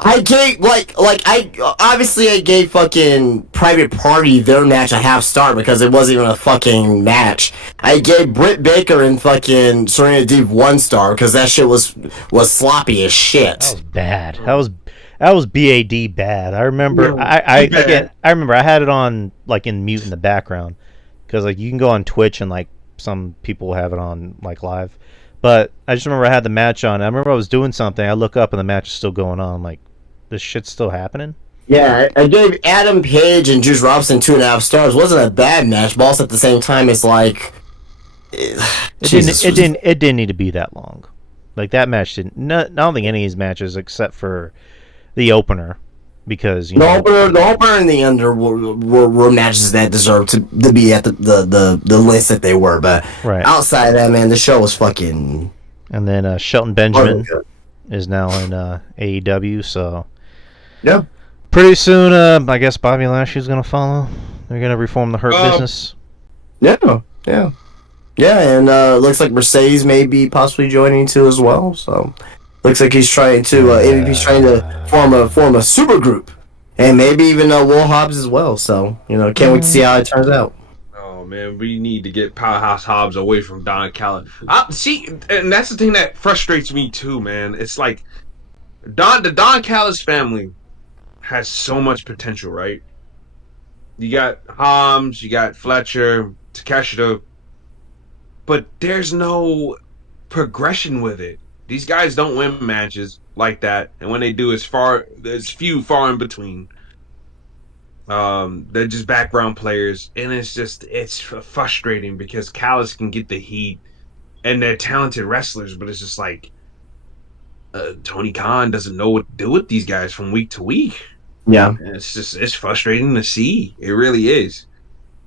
I gave I gave fucking Private Party their match a half star because it wasn't even a fucking match. I gave Britt Baker and fucking Serena Deeb 1 star because that shit was sloppy as shit. That was bad. That was BAD bad. I remember. I remember I had it on in mute in the background because you can go on Twitch and some people have it on live. But I just remember I had the match on. I remember I was doing something. I look up and the match is still going on. I'm like, this shit's still happening? Yeah, I gave Adam Page and Juice Robinson 2.5 stars. It wasn't a bad match, but also at the same time, it's it didn't need to be that long. That match didn't. I don't think any of these matches, except for the opener because the opener and the under were matches that deserved to be at the list that they were. But outside of that, man, the show was fucking. And then Shelton Benjamin is now in AEW, so yeah. Pretty soon, I guess Bobby Lashley's gonna follow. They're gonna reform the Hurt Business. Yeah, and looks like Mercedes may be possibly joining too as well. So looks like he's trying to MVP's trying to form a super group, and maybe even Will Hobbs as well. So can't wait to see how it turns out. Oh man, we need to get Powerhouse Hobbs away from Don Callis. See, and that's the thing that frustrates me too, man. It's like the Don Callis family has so much potential, right? You got Hobbs, you got Fletcher, Takeshita, but there's no progression with it. These guys don't win matches like that, and when they do, there's few far in between. They're just background players, and it's frustrating because Callis can get the heat, and they're talented wrestlers, but it's just like Tony Khan doesn't know what to do with these guys from week to week. Yeah, and it's frustrating to see. It really is.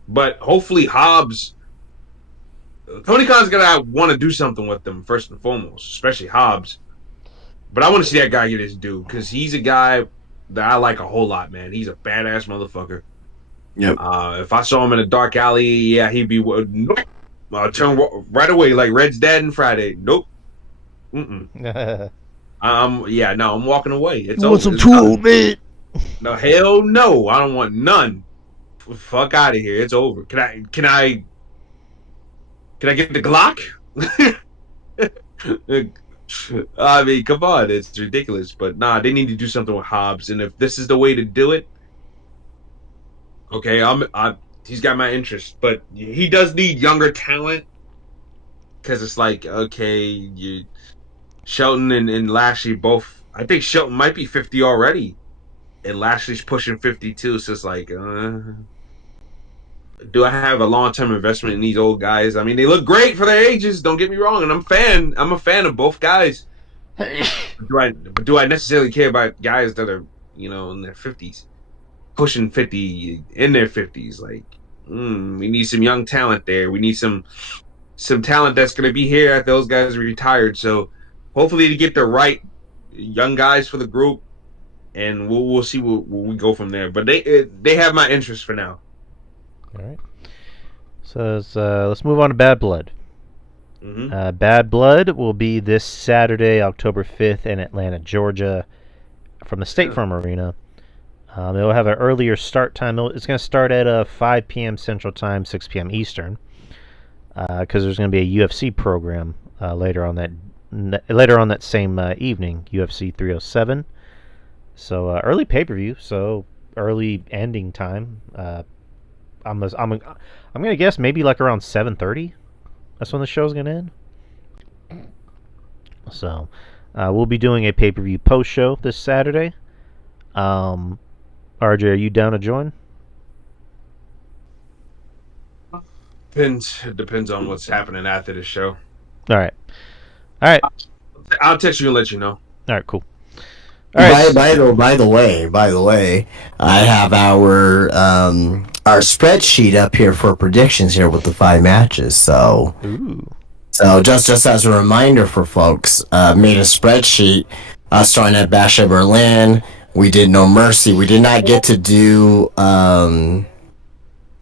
But hopefully Hobbs, Tony Khan's gonna want to do something with them first and foremost, especially Hobbs. But I want to see that guy get his due because he's a guy that I like a whole lot, man. He's a badass motherfucker. Yep. If I saw him in a dark alley, yeah, he'd be nope. I'll turn right away like Red's Dad and Friday. Nope. I'm walking away. It's want some tool, man? No, hell no. I don't want none. Fuck out of here. It's over. Can I get the Glock? I mean, come on. It's ridiculous. But nah, they need to do something with Hobbs. And if this is the way to do it, okay, he's got my interest. But he does need younger talent. Because it's like, okay, Shelton and Lashley both. I think Shelton might be 50 already. And Lashley's pushing 52, so it's like, do I have a long-term investment in these old guys? I mean, they look great for their ages. Don't get me wrong, and I'm a fan of both guys. Do I necessarily care about guys that are in their 50s, pushing 50, in their 50s? Like, we need some young talent there. We need some talent that's going to be here after those guys are retired. So hopefully to get the right young guys for the group. And we'll see where we go from there. But they have my interest for now. All right. So let's move on to Bad Blood. Mm-hmm. Bad Blood will be this Saturday, October 5th in Atlanta, Georgia, from the State Farm Arena. It'll have an earlier start time. It's going to start at 5 p.m. Central Time, 6 p.m. Eastern, because there's going to be a UFC program later on that same evening, UFC 307. So early pay-per-view, so early ending time. I'm gonna guess maybe like around 7:30. That's when the show's gonna end. So we'll be doing a pay-per-view post-show this Saturday. RJ, are you down to join? Depends on what's happening after the show. All right. I'll text you and let you know. All right, cool. All right. By the way, I have our spreadsheet up here for predictions here with the 5 matches. So, just as a reminder for folks, made a spreadsheet starting at Bash at Berlin. We did No Mercy. We did not get to do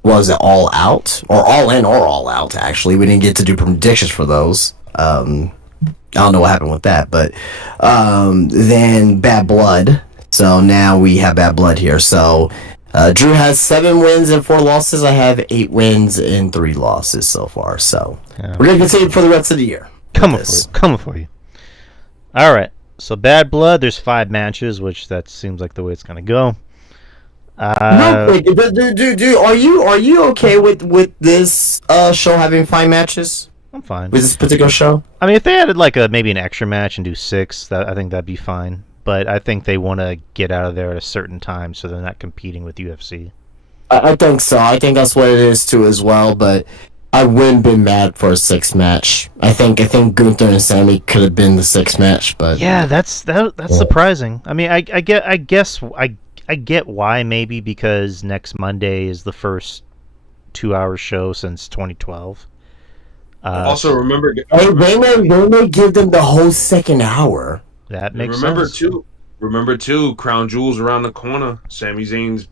was it All Out or All In or All Out? Actually, we didn't get to do predictions for those. I don't know what happened with that, but then Bad Blood. So now we have Bad Blood here. So Drew has 7 wins and 4 losses. I have 8 wins and 3 losses so far. So we're gonna continue for the rest of the year. Coming for you. All right. So Bad Blood. There's 5 matches, which that seems like the way it's gonna go. Real quick, dude, are you okay with this show having 5 matches? I'm fine with this particular show. I mean, if they added like maybe an extra match and do 6, I think that'd be fine. But I think they want to get out of there at a certain time so they're not competing with UFC. I think so. I think that's what it is too as well. But I wouldn't been mad for a 6 match. I think Gunther and Sammy could have been the 6 match, but Yeah, that's surprising. I mean, I guess I get why, maybe because next Monday is the first 2-hour show since 2012. Also, remember, Hey, they may give them the whole second hour. That makes remember sense. too. Remember too, Crown Jewel's around the corner. Sami Zayn's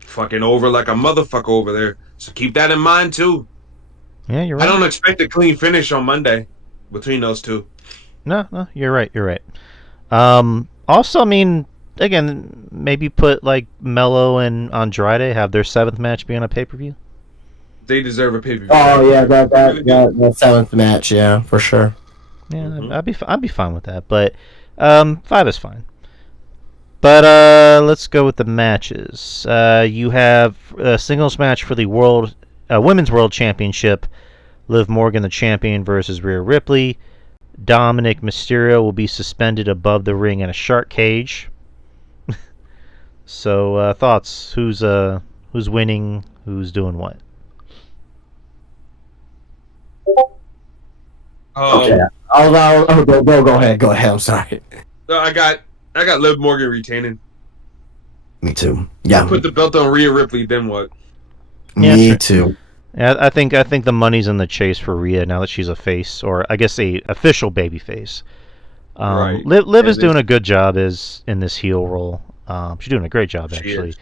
fucking over like a motherfucker over there. So keep that in mind too. Yeah, you're I right. don't expect a clean finish on Monday between those two. No, you're right. You're right. Also, I mean, again, maybe put like Mello and Andrade, have their 7th match be on a pay-per-view. They deserve a pay per view. Oh yeah, that 7th match, yeah, for sure. Yeah, Mhm. I'd be fine with that. But 5 is fine. But let's go with the matches. You have a singles match for the Women's World Championship. Liv Morgan, the champion, versus Rhea Ripley. Dominic Mysterio will be suspended above the ring in a shark cage. So thoughts? Who's winning? Who's doing what? Okay. Go ahead. I'm sorry. I got Liv Morgan retaining. Me too. Yeah. Put the belt on Rhea Ripley, then what? Yeah, Me sure. too. Yeah, I think the money's in the chase for Rhea now that she's a face, or I guess a official baby face. Right. Liv is And doing a good job in this heel role. She's doing a great job, She actually. is.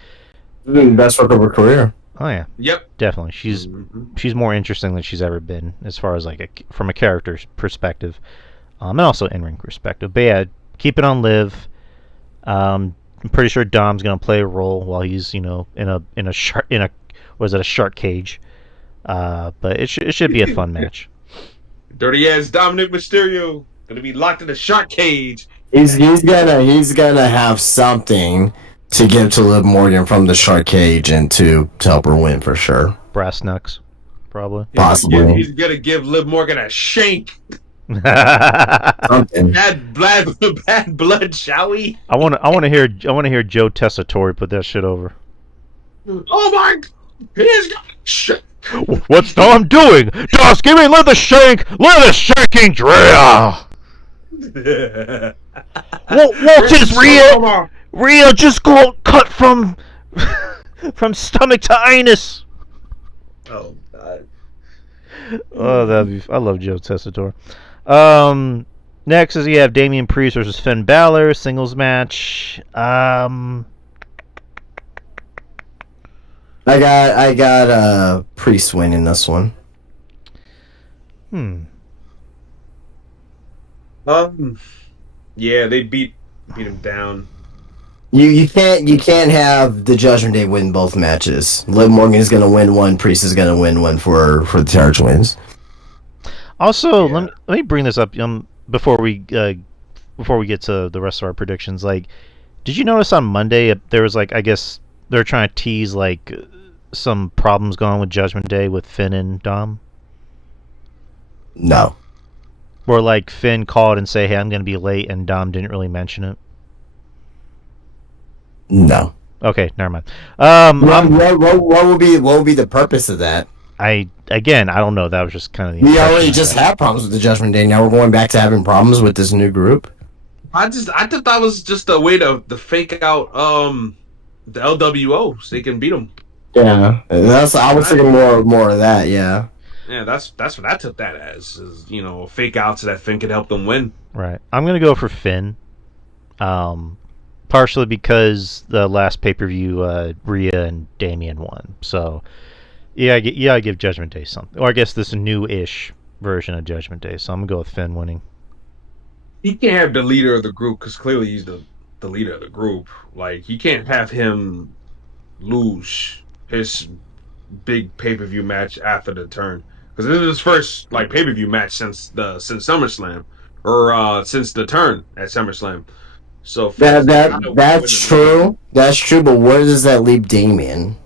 Best work of her career. Oh yeah, Yep. definitely. She's more interesting than she's ever been as far as like from a character perspective, and also in-ring perspective. But yeah, keep it on Liv. I'm pretty sure Dom's gonna play a role while he's in a shark cage. But it should be a fun match. Dirty ass Dominic Mysterio gonna be locked in a shark cage. He's gonna have something to give to Liv Morgan from the shark cage and to help her win for sure. Brass knucks, probably. Possibly. He's gonna give Liv Morgan a shank. Something. Bad blood, shall we? I want to hear Joe Tessitore put that shit over. Oh my! He's got shit. What's Dom doing? Just give me the shank! Let the shanking Drea! What is Rhea? Rhea just cut from stomach to anus. Oh God. Oh, I love Joe Tessitore. Next is you have Damian Priest versus Finn Balor singles match. I got Priest winning this one. Yeah, they beat him down. You can't have the Judgment Day win both matches. Liv Morgan is gonna win one, Priest is gonna win one for the Terror Twins. Also, Yeah. let me bring this up before we get to the rest of our predictions. Like, did you notice on Monday there was like, I guess they're trying to tease like some problems going on with Judgment Day with Finn and Dom? No. Where like Finn called and say, "Hey, I'm gonna be late," and Dom didn't really mention it. No. Okay, never mind. What would be the purpose of that? I don't know. That was just kind of the We impression already I just got. had problems with the Judgment Day. Now we're going back to having problems with this new group. I thought that was just a way to fake out the LWO so they can beat them. Yeah, I was thinking more of that. Yeah. Yeah, that's what I took that as, is, fake out so that Finn could help them win. Right. I'm gonna go for Finn. Partially because the last pay-per-view, Rhea and Damian won. So, yeah, I give Judgment Day something. Or I guess this new-ish version of Judgment Day. So I'm gonna go with Finn winning. He can't have the leader of the group because clearly he's the leader of the group. Like, you can't have him lose his big pay-per-view match after the turn, because this is his first pay-per-view match since SummerSlam, or since the turn at SummerSlam. So That's true. That's true. But where does that leave Damien?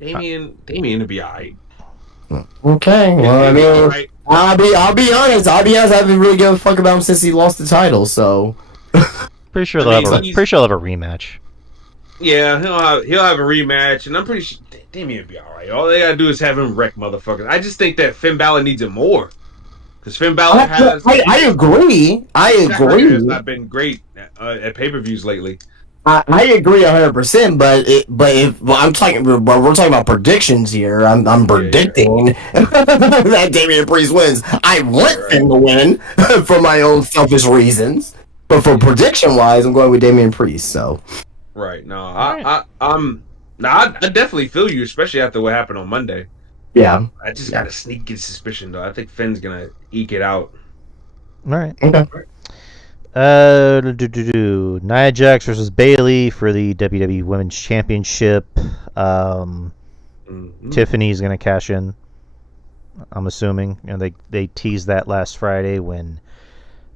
Damien to be alright. Okay. Well, I mean, Alright. I'll be honest. I haven't really given a fuck about him since he lost the title. So Pretty sure I mean, they'll have a rematch. Yeah, he'll have a rematch, and I'm pretty sure Damian will be all right. All they gotta do is have him wreck motherfuckers. I just think that Finn Balor needs it more because Finn Balor has. I agree. I Track record has agree. not been great at pay-per-views lately. I agree 100%, but I'm talking, we're talking about predictions here. I'm predicting that Damian Priest wins. I want him to win for my own selfish reasons, but for prediction wise, I'm going with Damian Priest. So Right. No, I definitely feel you, especially after what happened on Monday. yeah, I just got a sneaking suspicion though. I think Finn's gonna eke it out. All right. okay. Nia Jax versus Bayley for the WWE Women's Championship. Tiffany's gonna cash in. I'm assuming, they teased that last Friday when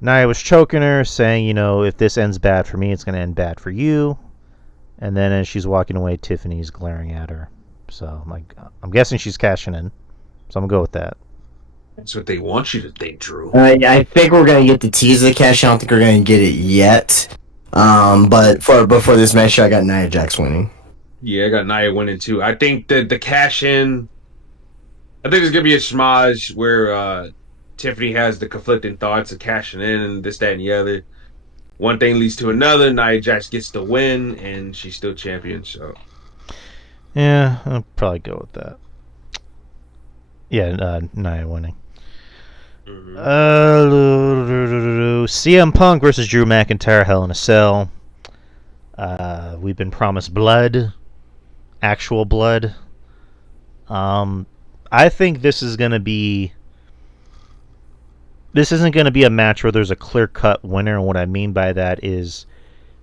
Nia was choking her, saying, if this ends bad for me, it's gonna end bad for you. And then as she's walking away, Tiffany's glaring at her. So I'm guessing she's cashing in. So I'm gonna go with that. That's what they want you to think, Drew. I think we're gonna get the tease of the cash. I don't think we're gonna get it yet. But for this match, I got Nia Jax winning. Yeah, I got Nia winning too. I think that the cash in. I think there's gonna be a schmozz where Tiffany has the conflicting thoughts of cashing in and this, that, and the other. One thing leads to another. Nia Jax gets the win, and she's still champion. So Yeah, I'll probably go with that. Yeah, Nia winning. CM Punk versus Drew McIntyre, Hell in a Cell. We've been promised blood, actual blood. I think this is gonna be. This isn't gonna be a match where there's a clear-cut winner, and what I mean by that is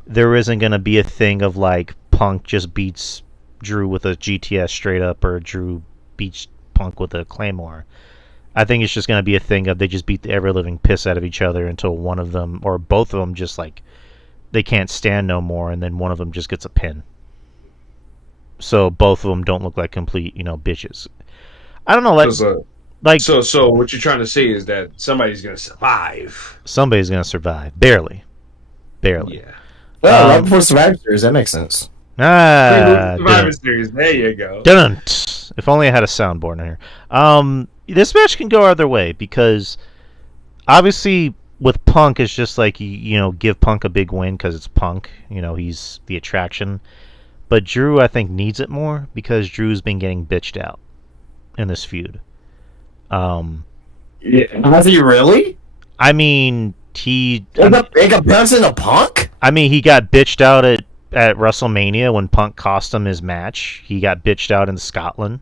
there isn't gonna be a thing of like Punk just beats Drew with a GTS straight up, or Drew beats Punk with a Claymore. I think it's just going to be a thing of they just beat the ever-living piss out of each other until one of them, or both of them, just like they can't stand no more, and then one of them just gets a pin. So both of them don't look like complete, bitches. I don't know, So what you're trying to say is that somebody's gonna survive. Somebody's going to survive, barely. Yeah. Well, right before Survivor Series, that makes sense. Survivor Series. There you go. Dun. If only I had a soundboard in here. This match can go either way because obviously with Punk it's just like give Punk a big win because it's Punk. He's the attraction. But Drew I think needs it more because Drew's been getting bitched out in this feud. Has he really? I mean he. In comparison to Punk? I mean he got bitched out at WrestleMania when Punk cost him his match. He got bitched out in Scotland.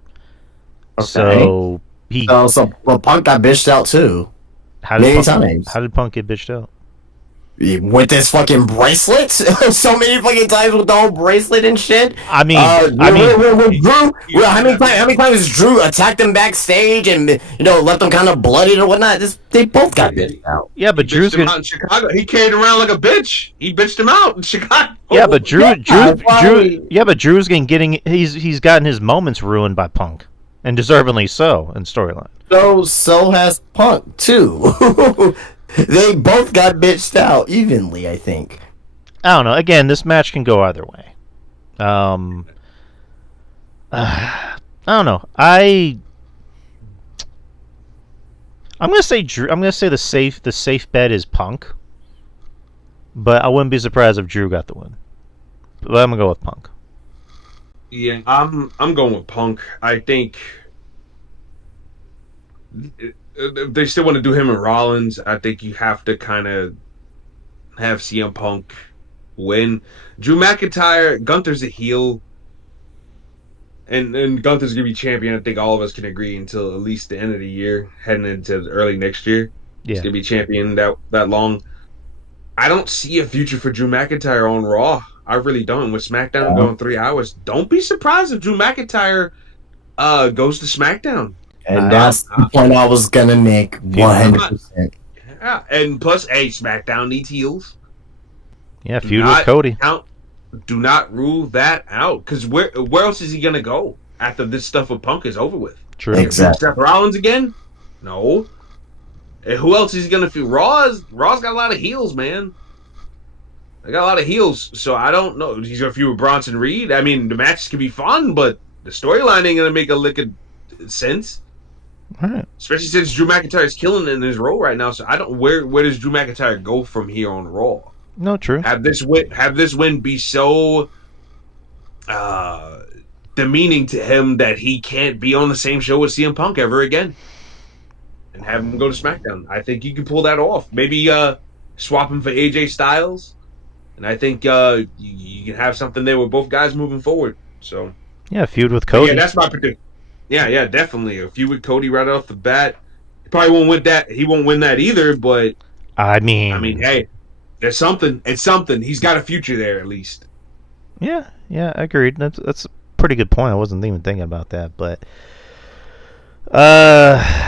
Okay. So Punk got bitched out too. How Many did times. How did Punk get bitched out? With this fucking bracelet, so many fucking times with the whole bracelet and shit. I mean, Drew. How many times Drew attacked him backstage and left them kind of bloodied or whatnot? They both got bitched out. Yeah, but Drew's gonna out in Chicago. He carried around like a bitch. He bitched him out in Chicago. Yeah, but Drew. Yeah, but Drew's getting. He's gotten his moments ruined by Punk, and deservedly so in storyline. So has Punk too. They both got bitched out evenly, I think. I don't know. Again, this match can go either way. I don't know. I'm gonna say Drew. I'm gonna say the safe bet is Punk. But I wouldn't be surprised if Drew got the win. But I'm gonna go with Punk. Yeah, I'm going with Punk. I think if they still want to do him and Rollins, I think you have to kind of have CM Punk win. Drew McIntyre, Gunther's a heel, and Gunther's gonna be champion. I think all of us can agree until at least the end of the year, heading into early next year. Yeah. He's gonna be champion that long. I don't see a future for Drew McIntyre on Raw. I really don't. With SmackDown going 3 hours, don't be surprised if Drew McIntyre goes to SmackDown. And that's the point I was gonna make 100%. Yeah, and plus, SmackDown needs heels. Yeah, feud with Cody. Do not rule that out, because where else is he gonna go after this stuff with Punk is over with? True. Exactly. Seth Rollins again? No. And who else is he gonna feud? Raw's got a lot of heels, man. They got a lot of heels, so I don't know. He's got a few with Bronson Reed. I mean, the matches can be fun, but the storyline ain't gonna make a lick of sense. All right. Especially since Drew McIntyre is killing in his role right now. So I don't where does Drew McIntyre go from here on Raw? No, true. Have this win be so demeaning to him that he can't be on the same show with CM Punk ever again, and have him go to SmackDown. I think you can pull that off. Maybe swap him for AJ Styles, and I think you can have something there with both guys moving forward. So Yeah, feud with Cody. yeah, that's my prediction. Yeah, definitely a feud with Cody right off the bat. He probably won't win that. He won't win that either. But I mean, hey, there's something. It's something. He's got a future there at least. yeah, agreed. That's a pretty good point. I wasn't even thinking about that, but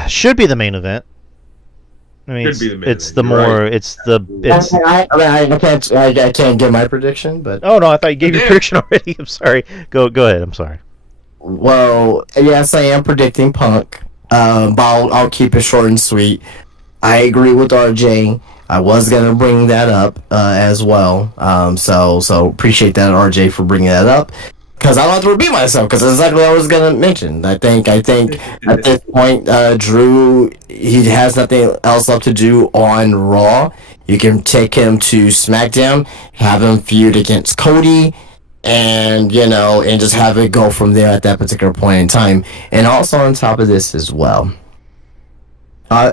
should be the main event. I mean, Should be the main it's event, the you're more, right. it's the, it's. I can't give my prediction, but Oh no, I thought you gave your Yeah. prediction already. I'm sorry. Go ahead. I'm sorry. well, yes, I am predicting Punk. But I'll keep it short and sweet. I agree with RJ. I was gonna bring that up as well. So appreciate that, RJ, for bringing that up. Because I don't have to repeat myself. Because that's exactly what I was gonna mention. I think at this point, Drew, he has nothing else left to do on Raw. You can take him to SmackDown, have him feud against Cody, and and just have it go from there at that particular point in time. And also on top of this as well. I'm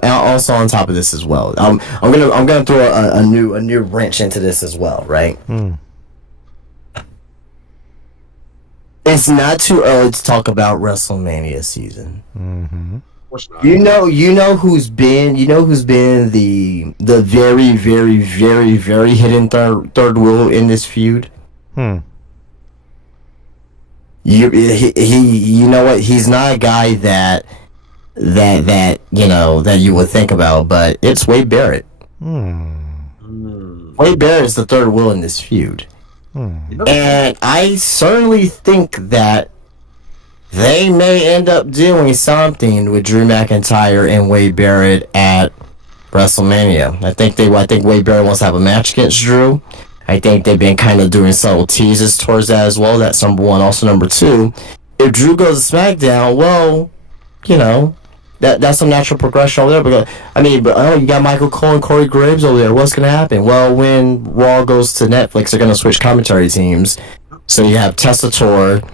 gonna throw a new wrench into this as well, right? It's not too early to talk about WrestleMania season. Mm-hmm. You know who's been the very, very, very, very hidden third wheel in this feud. You know what? He's not a guy that you would think about, but it's Wade Barrett. Wade Barrett is the third wheel in this feud. And I certainly think that they may end up doing something with Drew McIntyre and Wade Barrett at WrestleMania. I think Wade Barrett wants to have a match against Drew. I think they've been kind of doing subtle teases towards that as well. That's number one. Also, number two, if Drew goes to SmackDown, well, that's some natural progression over there. But you got Michael Cole and Corey Graves over there. What's gonna happen? Well, when Raw goes to Netflix, they're gonna switch commentary teams. So you have Tessitore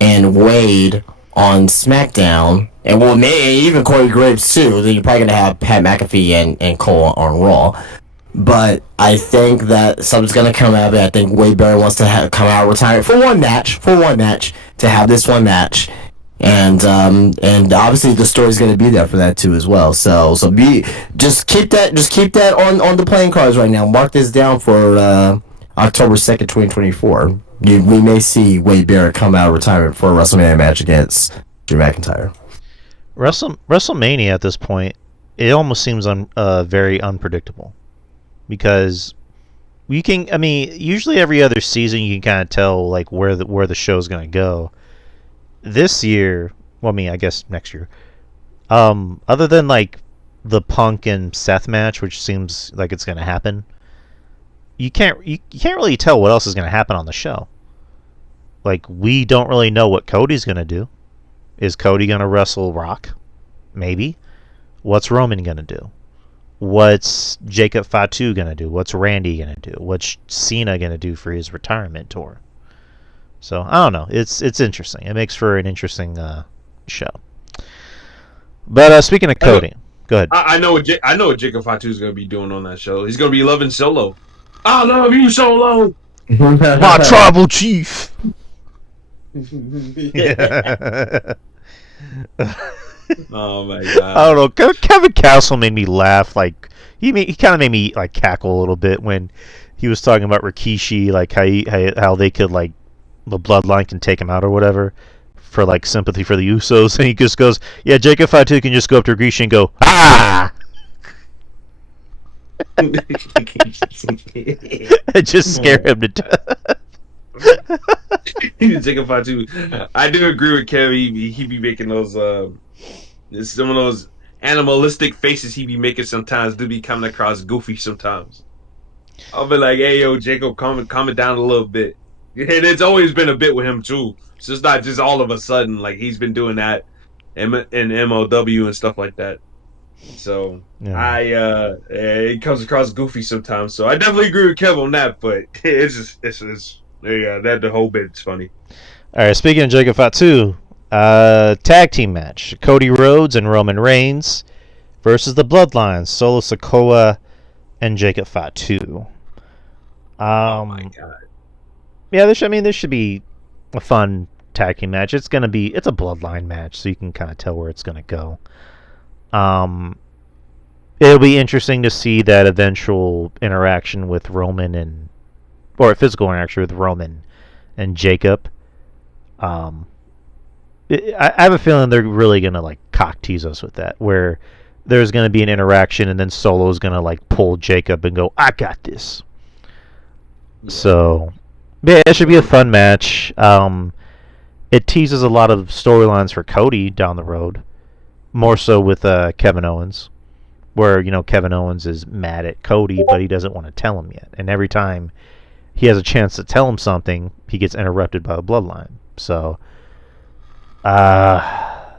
and Wade on SmackDown, and maybe even Corey Graves too. Then you're probably gonna have Pat McAfee and Cole on Raw. But I think that something's gonna come out of it. I think Wade Barrett wants to come out retired for one match, to have this one match, and obviously the story's gonna be there for that too as well. So just keep that on the playing cards right now. Mark this down for October 2nd, 2024. We may see Wade Barrett come out of retirement for a WrestleMania match against Drew McIntyre. WrestleMania at this point, it almost seems very unpredictable. Because usually every other season you can kind of tell like where the show's going to go. This year, I guess next year. Other than like the Punk and Seth match, which seems like it's going to happen, you can't really tell what else is going to happen on the show. Like, we don't really know what Cody's going to do. Is Cody going to wrestle Rock? Maybe. What's Roman going to do? What's Jacob Fatu going to do? What's Randy going to do? What's Cena going to do for his retirement tour? So, I don't know. It's interesting. It makes for an interesting show. But speaking of Cody, go ahead. I know what Jacob Fatu is going to be doing on that show. He's going to be loving Solo. I love you, Solo. My tribal chief. Yeah. Oh my god! I don't know. Kevin Castle made me laugh. Like he kind of made me like cackle a little bit when he was talking about Rikishi, like how they could like the bloodline can take him out or whatever for like sympathy for the Usos, and he just goes, "Yeah, Jacob Fatu can just go up to Rikishi and go ah." It just scared him to death. Jacob Fatu. I do agree with Kev. He be making those some of those animalistic faces he be making sometimes do be coming across goofy sometimes. I'll be like, hey, yo, Jacob, calm it down a little bit. And it's always been a bit with him, too. So it's not just all of a sudden. Like, he's been doing that in MLW and stuff like that. So, Yeah. it comes across goofy sometimes. So I definitely agree with Kev on that, but yeah, the whole bit's funny. All right. Speaking of Jacob Fatu, tag team match: Cody Rhodes and Roman Reigns versus the Bloodlines, Solo Sikoa and Jacob Fatu. Oh my god. Yeah, this should be a fun tag team match. It's a Bloodline match, so you can kind of tell where it's gonna go. It'll be interesting to see that eventual interaction with Roman or a physical interaction with Roman and Jacob. I have a feeling they're really gonna like cock tease us with that, where there's gonna be an interaction and then Solo's gonna like pull Jacob and go, "I got this." Yeah. So, yeah, it should be a fun match. It teases a lot of storylines for Cody down the road, more so with Kevin Owens, where Kevin Owens is mad at Cody, but he doesn't want to tell him yet, and every time he has a chance to tell him something, he gets interrupted by the Bloodline. So, I'm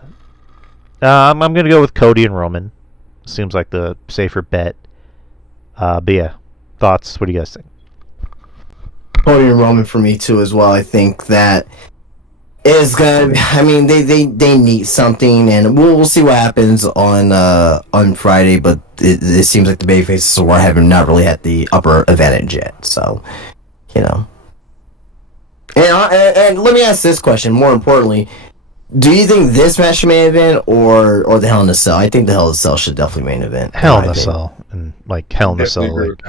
gonna go with Cody and Roman. Seems like the safer bet. But yeah, thoughts? What do you guys think? Cody and Roman for me too as well. I think that is gonna. I mean, they need something, and we'll see what happens on Friday. But it seems like the babyfaces so far have not really had the upper advantage yet. So, And let me ask this question. More importantly, do you think this match should main event or the Hell in a Cell? I think the Hell in a Cell should definitely main event. Hell in a Cell, and like Hell in a Cell, like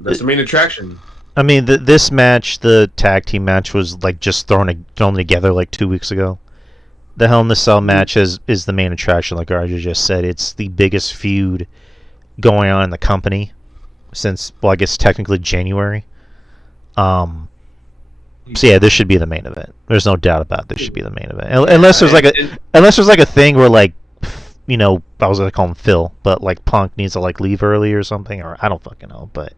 that's the main attraction. I mean, this match, the tag team match, was like just thrown together like 2 weeks ago. The Hell in a Cell match is the main attraction, like Arja just said. It's the biggest feud going on in the company since, well, I guess technically January. So yeah, this should be the main event. There's no doubt about it. This should be the main event, unless there's like a thing where like, I was gonna call him Phil, but like Punk needs to like leave early or something, or I don't fucking know, but.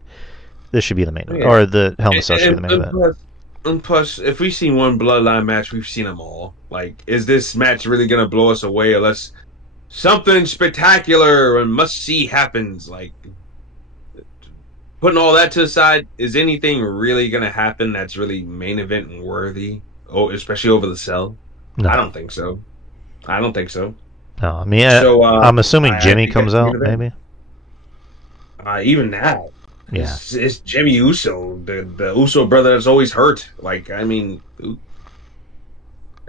This should be the main event, or the Hell in a Cell should be the main event. And plus, if we've seen one Bloodline match, we've seen them all. Like, is this match really gonna blow us away unless something spectacular and must-see happens? Like, putting all that to the side, is anything really gonna happen that's really main event worthy? Oh, especially over the Cell? No. I don't think so. No, I mean, I'm assuming Jimmy comes out, maybe. Even that. Yeah, it's Jimmy Uso, the Uso brother that's always hurt. Like, I mean,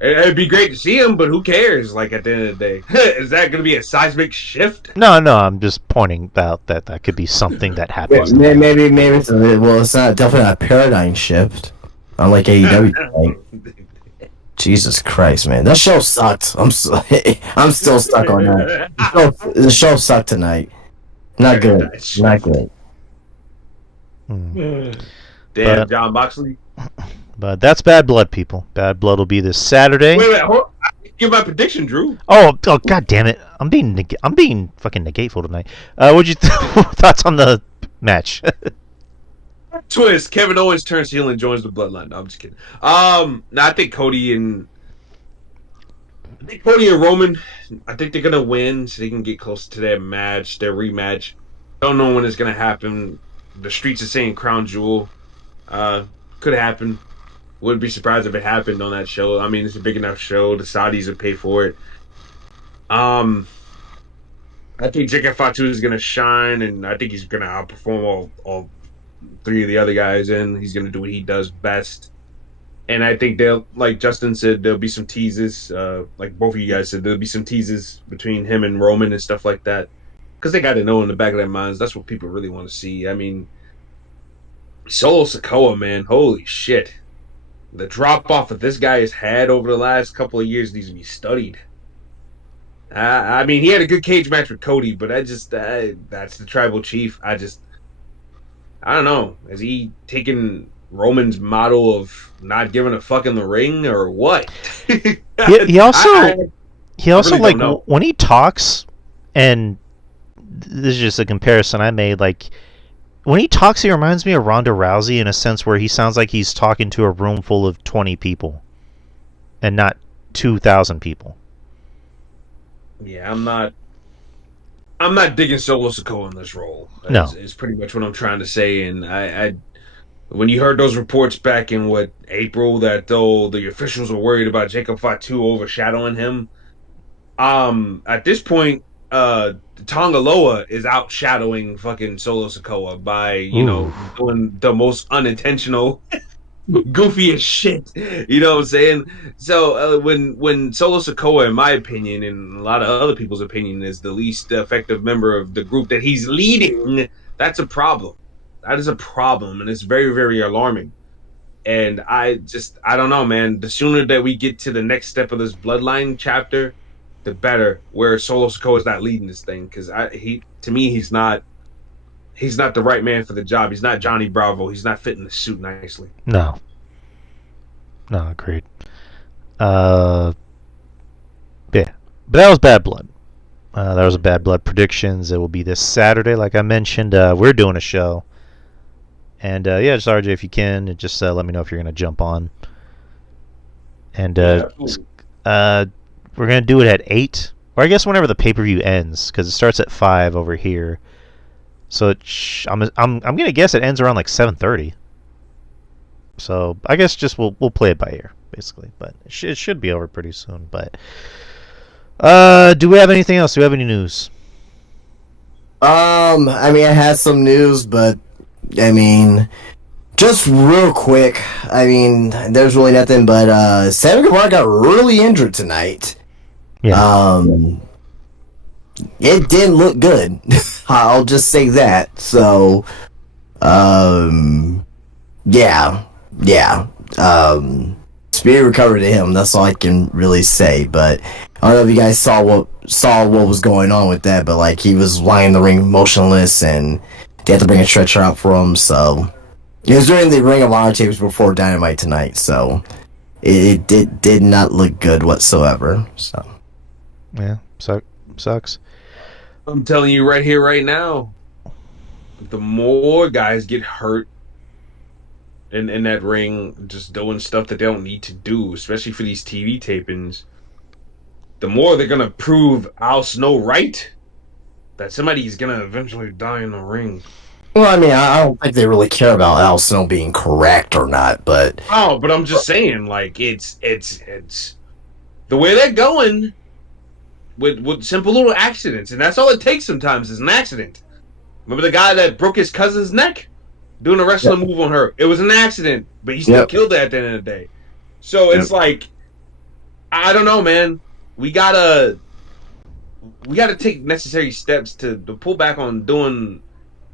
it'd be great to see him, but who cares? Like, at the end of the day, is that going to be a seismic shift? No, I'm just pointing out that could be something that happens. Maybe it's not definitely not a paradigm shift, unlike AEW. Like, Jesus Christ, man, that show sucked. I'm still stuck on that. The show sucked tonight. Not good. Not good. Damn, John Moxley. But that's Bad Blood, people. Bad Blood will be this Saturday. Wait, give my prediction, Drew. Oh, god damn it! I'm being fucking negateful tonight. What'd you thoughts on the match? Twist: Kevin Owens turns heel and joins the Bloodline. No, I'm just kidding. No, I think Cody and Roman. I think they're gonna win, so they can get close to their match, their rematch. Don't know when it's gonna happen. The streets are saying Crown Jewel. Could happen. Wouldn't be surprised if it happened on that show. I mean, it's a big enough show. The Saudis would pay for it. I think Jacob Fatu is going to shine, and I think he's going to outperform all three of the other guys, and he's going to do what he does best. And I think like Justin said, there'll be some teases. Like both of you guys said, there'll be some teases between him and Roman and stuff like that. Because they got to know in the back of their minds, that's what people really want to see. I mean, Solo Sikoa, man, holy shit. The drop-off that this guy has had over the last couple of years needs to be studied. I mean, he had a good cage match with Cody, but that's the Tribal Chief. I don't know. Is he taking Roman's model of not giving a fuck in the ring, or what? He also really like, when he talks, and this is just a comparison I made, like, when he talks, he reminds me of Ronda Rousey in a sense where he sounds like he's talking to a room full of 20 people and not 2,000 people. Yeah, I'm not digging Solo Sikoa in this role. No. Is pretty much what I'm trying to say. And I when you heard those reports back in April that the officials were worried about Jacob Fatu overshadowing him, at this point, Tonga Loa is outshadowing fucking Solo Sikoa by doing the most unintentional goofy as shit. You know what I'm saying? So when Solo Sikoa, in my opinion, and a lot of other people's opinion, is the least effective member of the group that he's leading, that's a problem. That is a problem, and it's very, very alarming. And I don't know, man. The sooner that we get to the next step of this bloodline chapter, the better. Where Solo Sikoa is not leading this thing, because he's not the right man for the job. He's not Johnny Bravo. He's not fitting the suit nicely. No, agreed. Yeah, but that was Bad Blood. That was a Bad Blood predictions. It will be this Saturday, like I mentioned. We're doing a show, and yeah, just RJ, if you can, just let me know if you're gonna jump on. And we're gonna do it at 8, or I guess whenever the pay-per-view ends, because it starts at 5 over here. So I'm gonna guess it ends around like 7:30. So I guess just we'll play it by ear, basically. But it should be over pretty soon. But do we have anything else? Do we have any news? I mean, I had some news, but I mean, just real quick. I mean, there's really nothing. But Sammy Guevara got really injured tonight. Yeah. It didn't look good. I'll just say that. So, yeah. Spirit recovered to him. That's all I can really say. But I don't know if you guys saw what was going on with that. But like, he was lying in the ring motionless, and they had to bring a stretcher out for him. So it was during the Ring of Honor tapes before Dynamite tonight. So it did not look good whatsoever. So yeah, sucks. I'm telling you right here, right now, the more guys get hurt in that ring, just doing stuff that they don't need to do, especially for these TV tapings, the more they're gonna prove Al Snow right, that somebody's gonna eventually die in the ring. Well, I mean, I don't think they really care about Al Snow being correct or not, but but I'm just saying, like, it's the way they're going with simple little accidents, and that's all it takes sometimes is an accident. Remember the guy that broke his cousin's neck doing a wrestling move on her? It was an accident, but he still killed her at the end of the day. So it's like, I don't know, man. We gotta take necessary steps to pull back on doing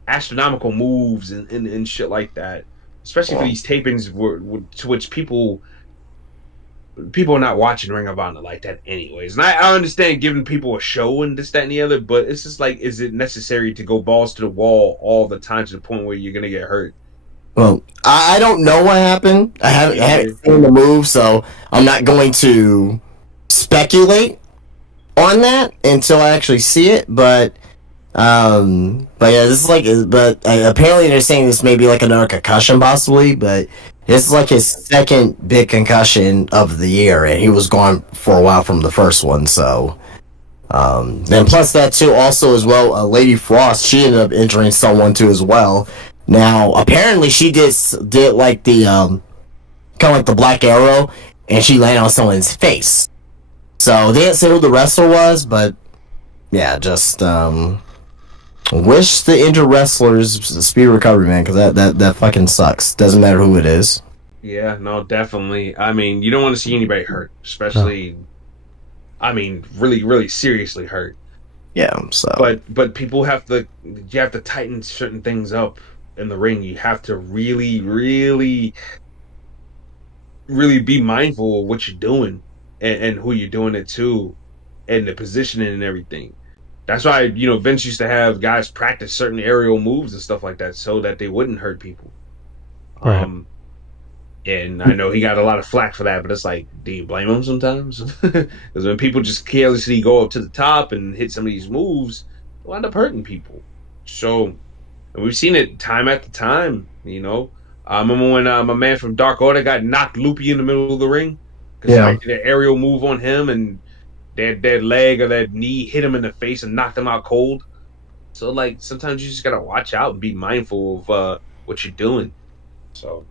astronomical moves and shit like that, especially for these tapings to which people are not watching Ring of Honor like that anyways. And I understand giving people a show and this, that, and the other, but it's just like, is it necessary to go balls to the wall all the time to the point where you're going to get hurt? Well, I don't know what happened. I haven't seen the move, so I'm not going to speculate on that until I actually see it, but yeah, this is like, but apparently they're saying this may be like another concussion possibly, but this is like his second big concussion of the year, and he was gone for a while from the first one, so then plus that too, also as well, Lady Frost, she ended up injuring someone too as well. Now apparently she did like the kind of like the Black Arrow, and she landed on someone's face. So they didn't say who the wrestler was, but yeah, just wish the injured wrestlers speedy recovery, man, because that fucking sucks. Doesn't matter who it is. Yeah, no, definitely. I mean, you don't want to see anybody hurt, especially, I mean, really, really seriously hurt. Yeah, so. But people you have to tighten certain things up in the ring. You have to really, really, really be mindful of what you're doing and who you're doing it to, and the positioning and everything. That's why, Vince used to have guys practice certain aerial moves and stuff like that so that they wouldn't hurt people. Right. And I know he got a lot of flack for that, but it's like, do you blame him sometimes? Because when people just carelessly go up to the top and hit some of these moves, they'll end up hurting people. So And we've seen it time after time. I remember when my man from Dark Order got knocked loopy in the middle of the ring because somebody did an aerial move on him, and that leg or that knee hit him in the face and knocked him out cold. So like sometimes you just gotta watch out and be mindful of what you're doing. So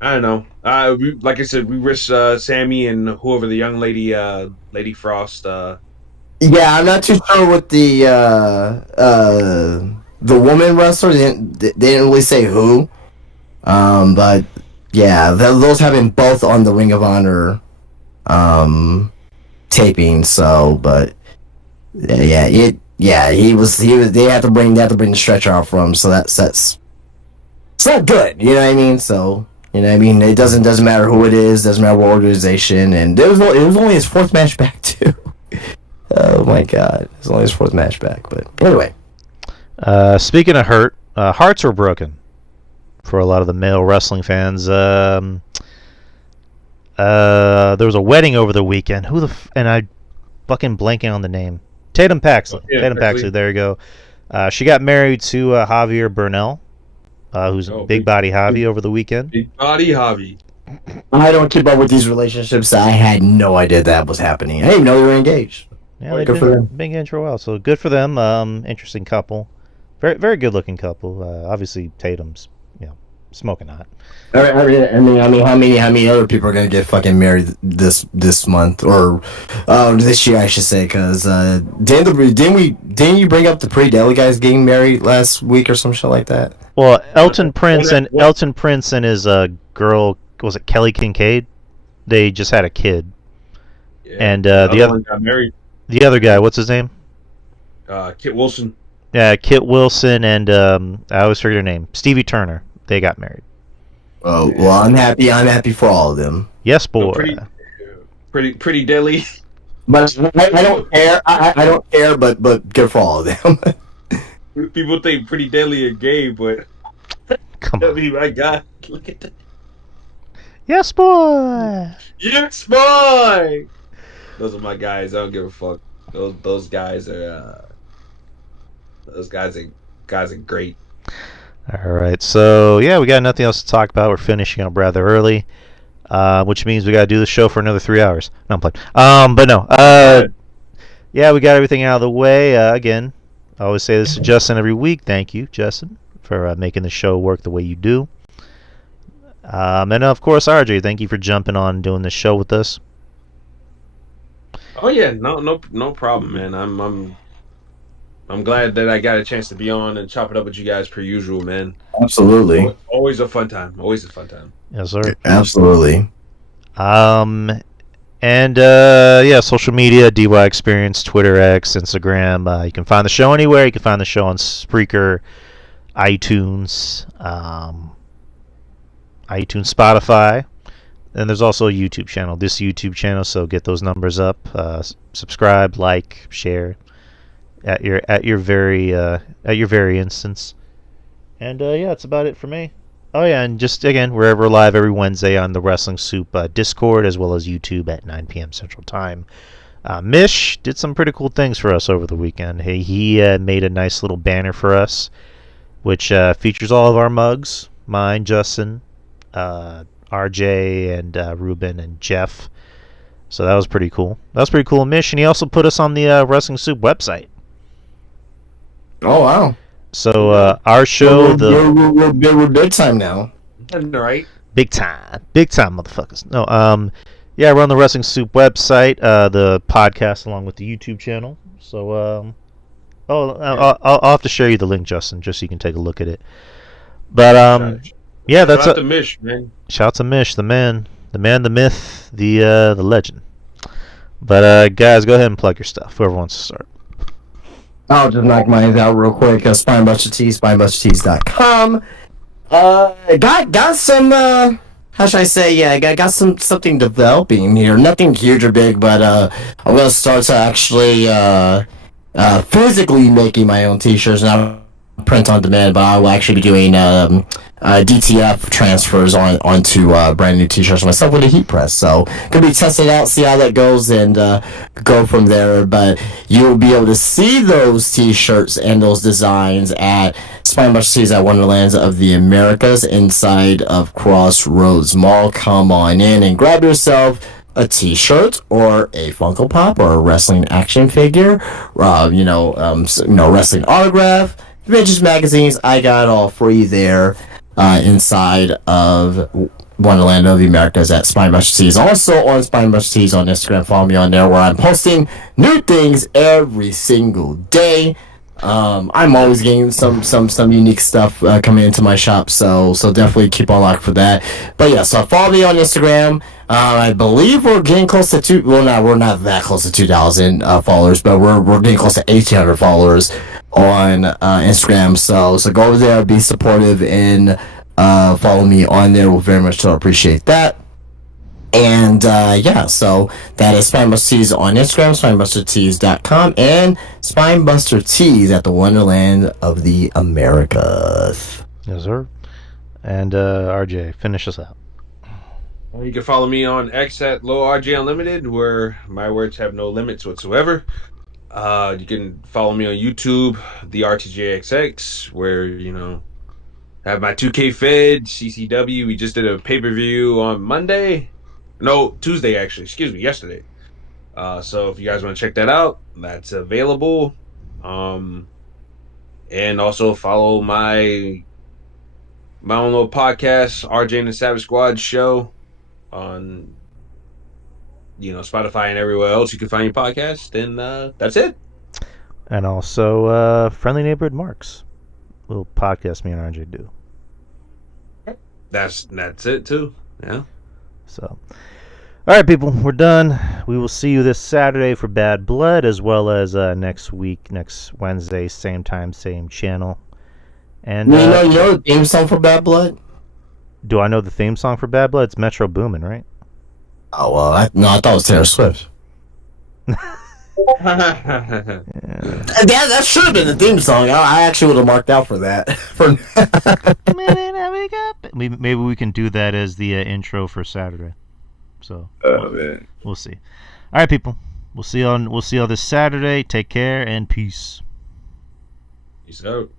I don't know. Like I said, we wish Sammy and whoever the young lady, Lady Frost. Yeah, I'm not too sure what the woman wrestler they didn't really say who. But yeah, those have been both on the Ring of Honor taping. So, but yeah, he was. They have to bring the stretcher out for him. So that's it's not good. You know what I mean? So. You know what I mean? It doesn't matter who it is, doesn't matter what organization, and it was only his fourth match back too. Oh my god, it's only his fourth match back. But anyway, speaking of hurt, hearts were broken for a lot of the male wrestling fans. There was a wedding over the weekend. And I fucking blanking on the name. Tatum Paxley. Yeah, Tatum Paxley. There you go. She got married to Javier Burnell. Who's Big Body Javi over the weekend. Big Body Javi. I don't keep up with these relationships. I had no idea that was happening. I didn't even know they were engaged. Yeah, they've been engaged for a while, so good for them. Interesting couple. Very, very good looking couple. Obviously, Tatum's, smoking hot. I mean, how many other people are gonna get fucking married this month or this year, I should say? Because didn't you bring up the Pretty Deadly guys getting married last week or some shit like that? Well, Elton Prince and his girl, was it Kelly Kincaid? They just had a kid. Yeah, and the other one got married. The other guy, what's his name? Kit Wilson. Yeah, Kit Wilson and I always forget her name. Stevie Turner. They got married. Oh well, I'm happy for all of them. Yes, boy. Pretty Deadly. But I don't care. I don't care. But good for all of them. People think Pretty Deadly are gay, but come on. I mean, my God, look at that. Yes, boy. Yes, boy. Those are my guys. I don't give a fuck. Those guys are. Those guys are great. All right, so yeah, we got nothing else to talk about. We're finishing up rather early, which means we got to do the show for another 3 hours. No, I'm playing. But no. Yeah, we got everything out of the way. Again, I always say this to Justin every week. Thank you, Justin, for making the show work the way you do. And of course, RJ, thank you for jumping on and doing this show with us. Oh yeah, no problem, man. I'm glad that I got a chance to be on and chop it up with you guys per usual, man. Absolutely. Always a fun time. Always a fun time. Yes, sir. Absolutely. And social media, DY Experience, Twitter, X, Instagram. You can find the show anywhere. You can find the show on Spreaker, iTunes, Spotify. And there's also a YouTube channel, this YouTube channel, so get those numbers up. Subscribe, like, share at your very instance. And that's about it for me. Oh yeah, and just again, we're live every Wednesday on the Wrestling Soup Discord as well as YouTube at 9 p.m. Central Time. Mish did some pretty cool things for us over the weekend. He made a nice little banner for us, which features all of our mugs, mine, Justin, RJ, and Ruben and Jeff. So that was pretty cool. Mish, and he also put us on the Wrestling Soup website. Oh wow! So our show, we're big time now. Right? Big time, motherfuckers. No, we're on the Wrestling Soup website, the podcast along with the YouTube channel. So, I'll have to share you the link, Justin, just so you can take a look at it. But yeah, that's shout out to Mish, man. Shout out to Mish, the man, the myth, the legend. But guys, go ahead and plug your stuff. Whoever wants to start. I'll just knock mine out real quick. Spinebuster Tees, spinebustertees.com. Got some, how should I say? Yeah, got something developing here. Nothing huge or big, but I'm gonna start to actually physically making my own t-shirts. Now, print on demand, but I will actually be doing DTF transfers onto brand new t-shirts myself with a heat press. So gonna be testing it out, see how that goes, and go from there. But you'll be able to see those t-shirts and those designs at Spinebuster Tees at Wonderlands of the Americas inside of Crossroads Mall. Come on in and grab yourself a t-shirt or a Funko Pop or a wrestling action figure, wrestling autograph, vintage magazines. I got it all for you there inside of Wonderland of the Americas at Spinebuster Tees. Also on Spinebuster Tees on Instagram. Follow me on there where I'm posting new things every single day. I'm always getting some unique stuff coming into my shop, so definitely keep on lock for that. But yeah, so follow me on Instagram. I believe we're getting close to we're not that close to 2,000 followers, but we're getting close to 1,800 followers on Instagram. So go over there, be supportive, and follow me on there. We'll very much appreciate that. And so that is Spinebuster Tees on Instagram, SpinebusterTees.com, and Spinebuster Tees at the Wonderland of the Americas. Yes, sir. And RJ, finish us out. You can follow me on X at LowRJ Unlimited, where my words have no limits whatsoever. You can follow me on YouTube, the RTJXX, where have my 2K Fed, CCW. We just did a pay-per-view on Tuesday actually. Excuse me, yesterday. So if you guys want to check that out, that's available. And also follow my own little podcast, RJ and the Savage Squad show, on Spotify and everywhere else you can find your podcast. And that's it. And also Friendly Neighborhood Marks, little podcast me and RJ do. That's it too. Yeah. So, all right, people, we're done. We will see you this Saturday for Bad Blood, as well as next Wednesday, same time, same channel. And you know the theme song for Bad Blood? Do I know the theme song for Bad Blood? It's Metro Boomin, right? Oh well, I thought it was Taylor Swift. Yeah. That should have been the theme song. I actually would have marked out for that. Maybe we can do that as the intro for Saturday. So we'll see. All right, people. We'll see you all this Saturday. Take care and peace. Peace out.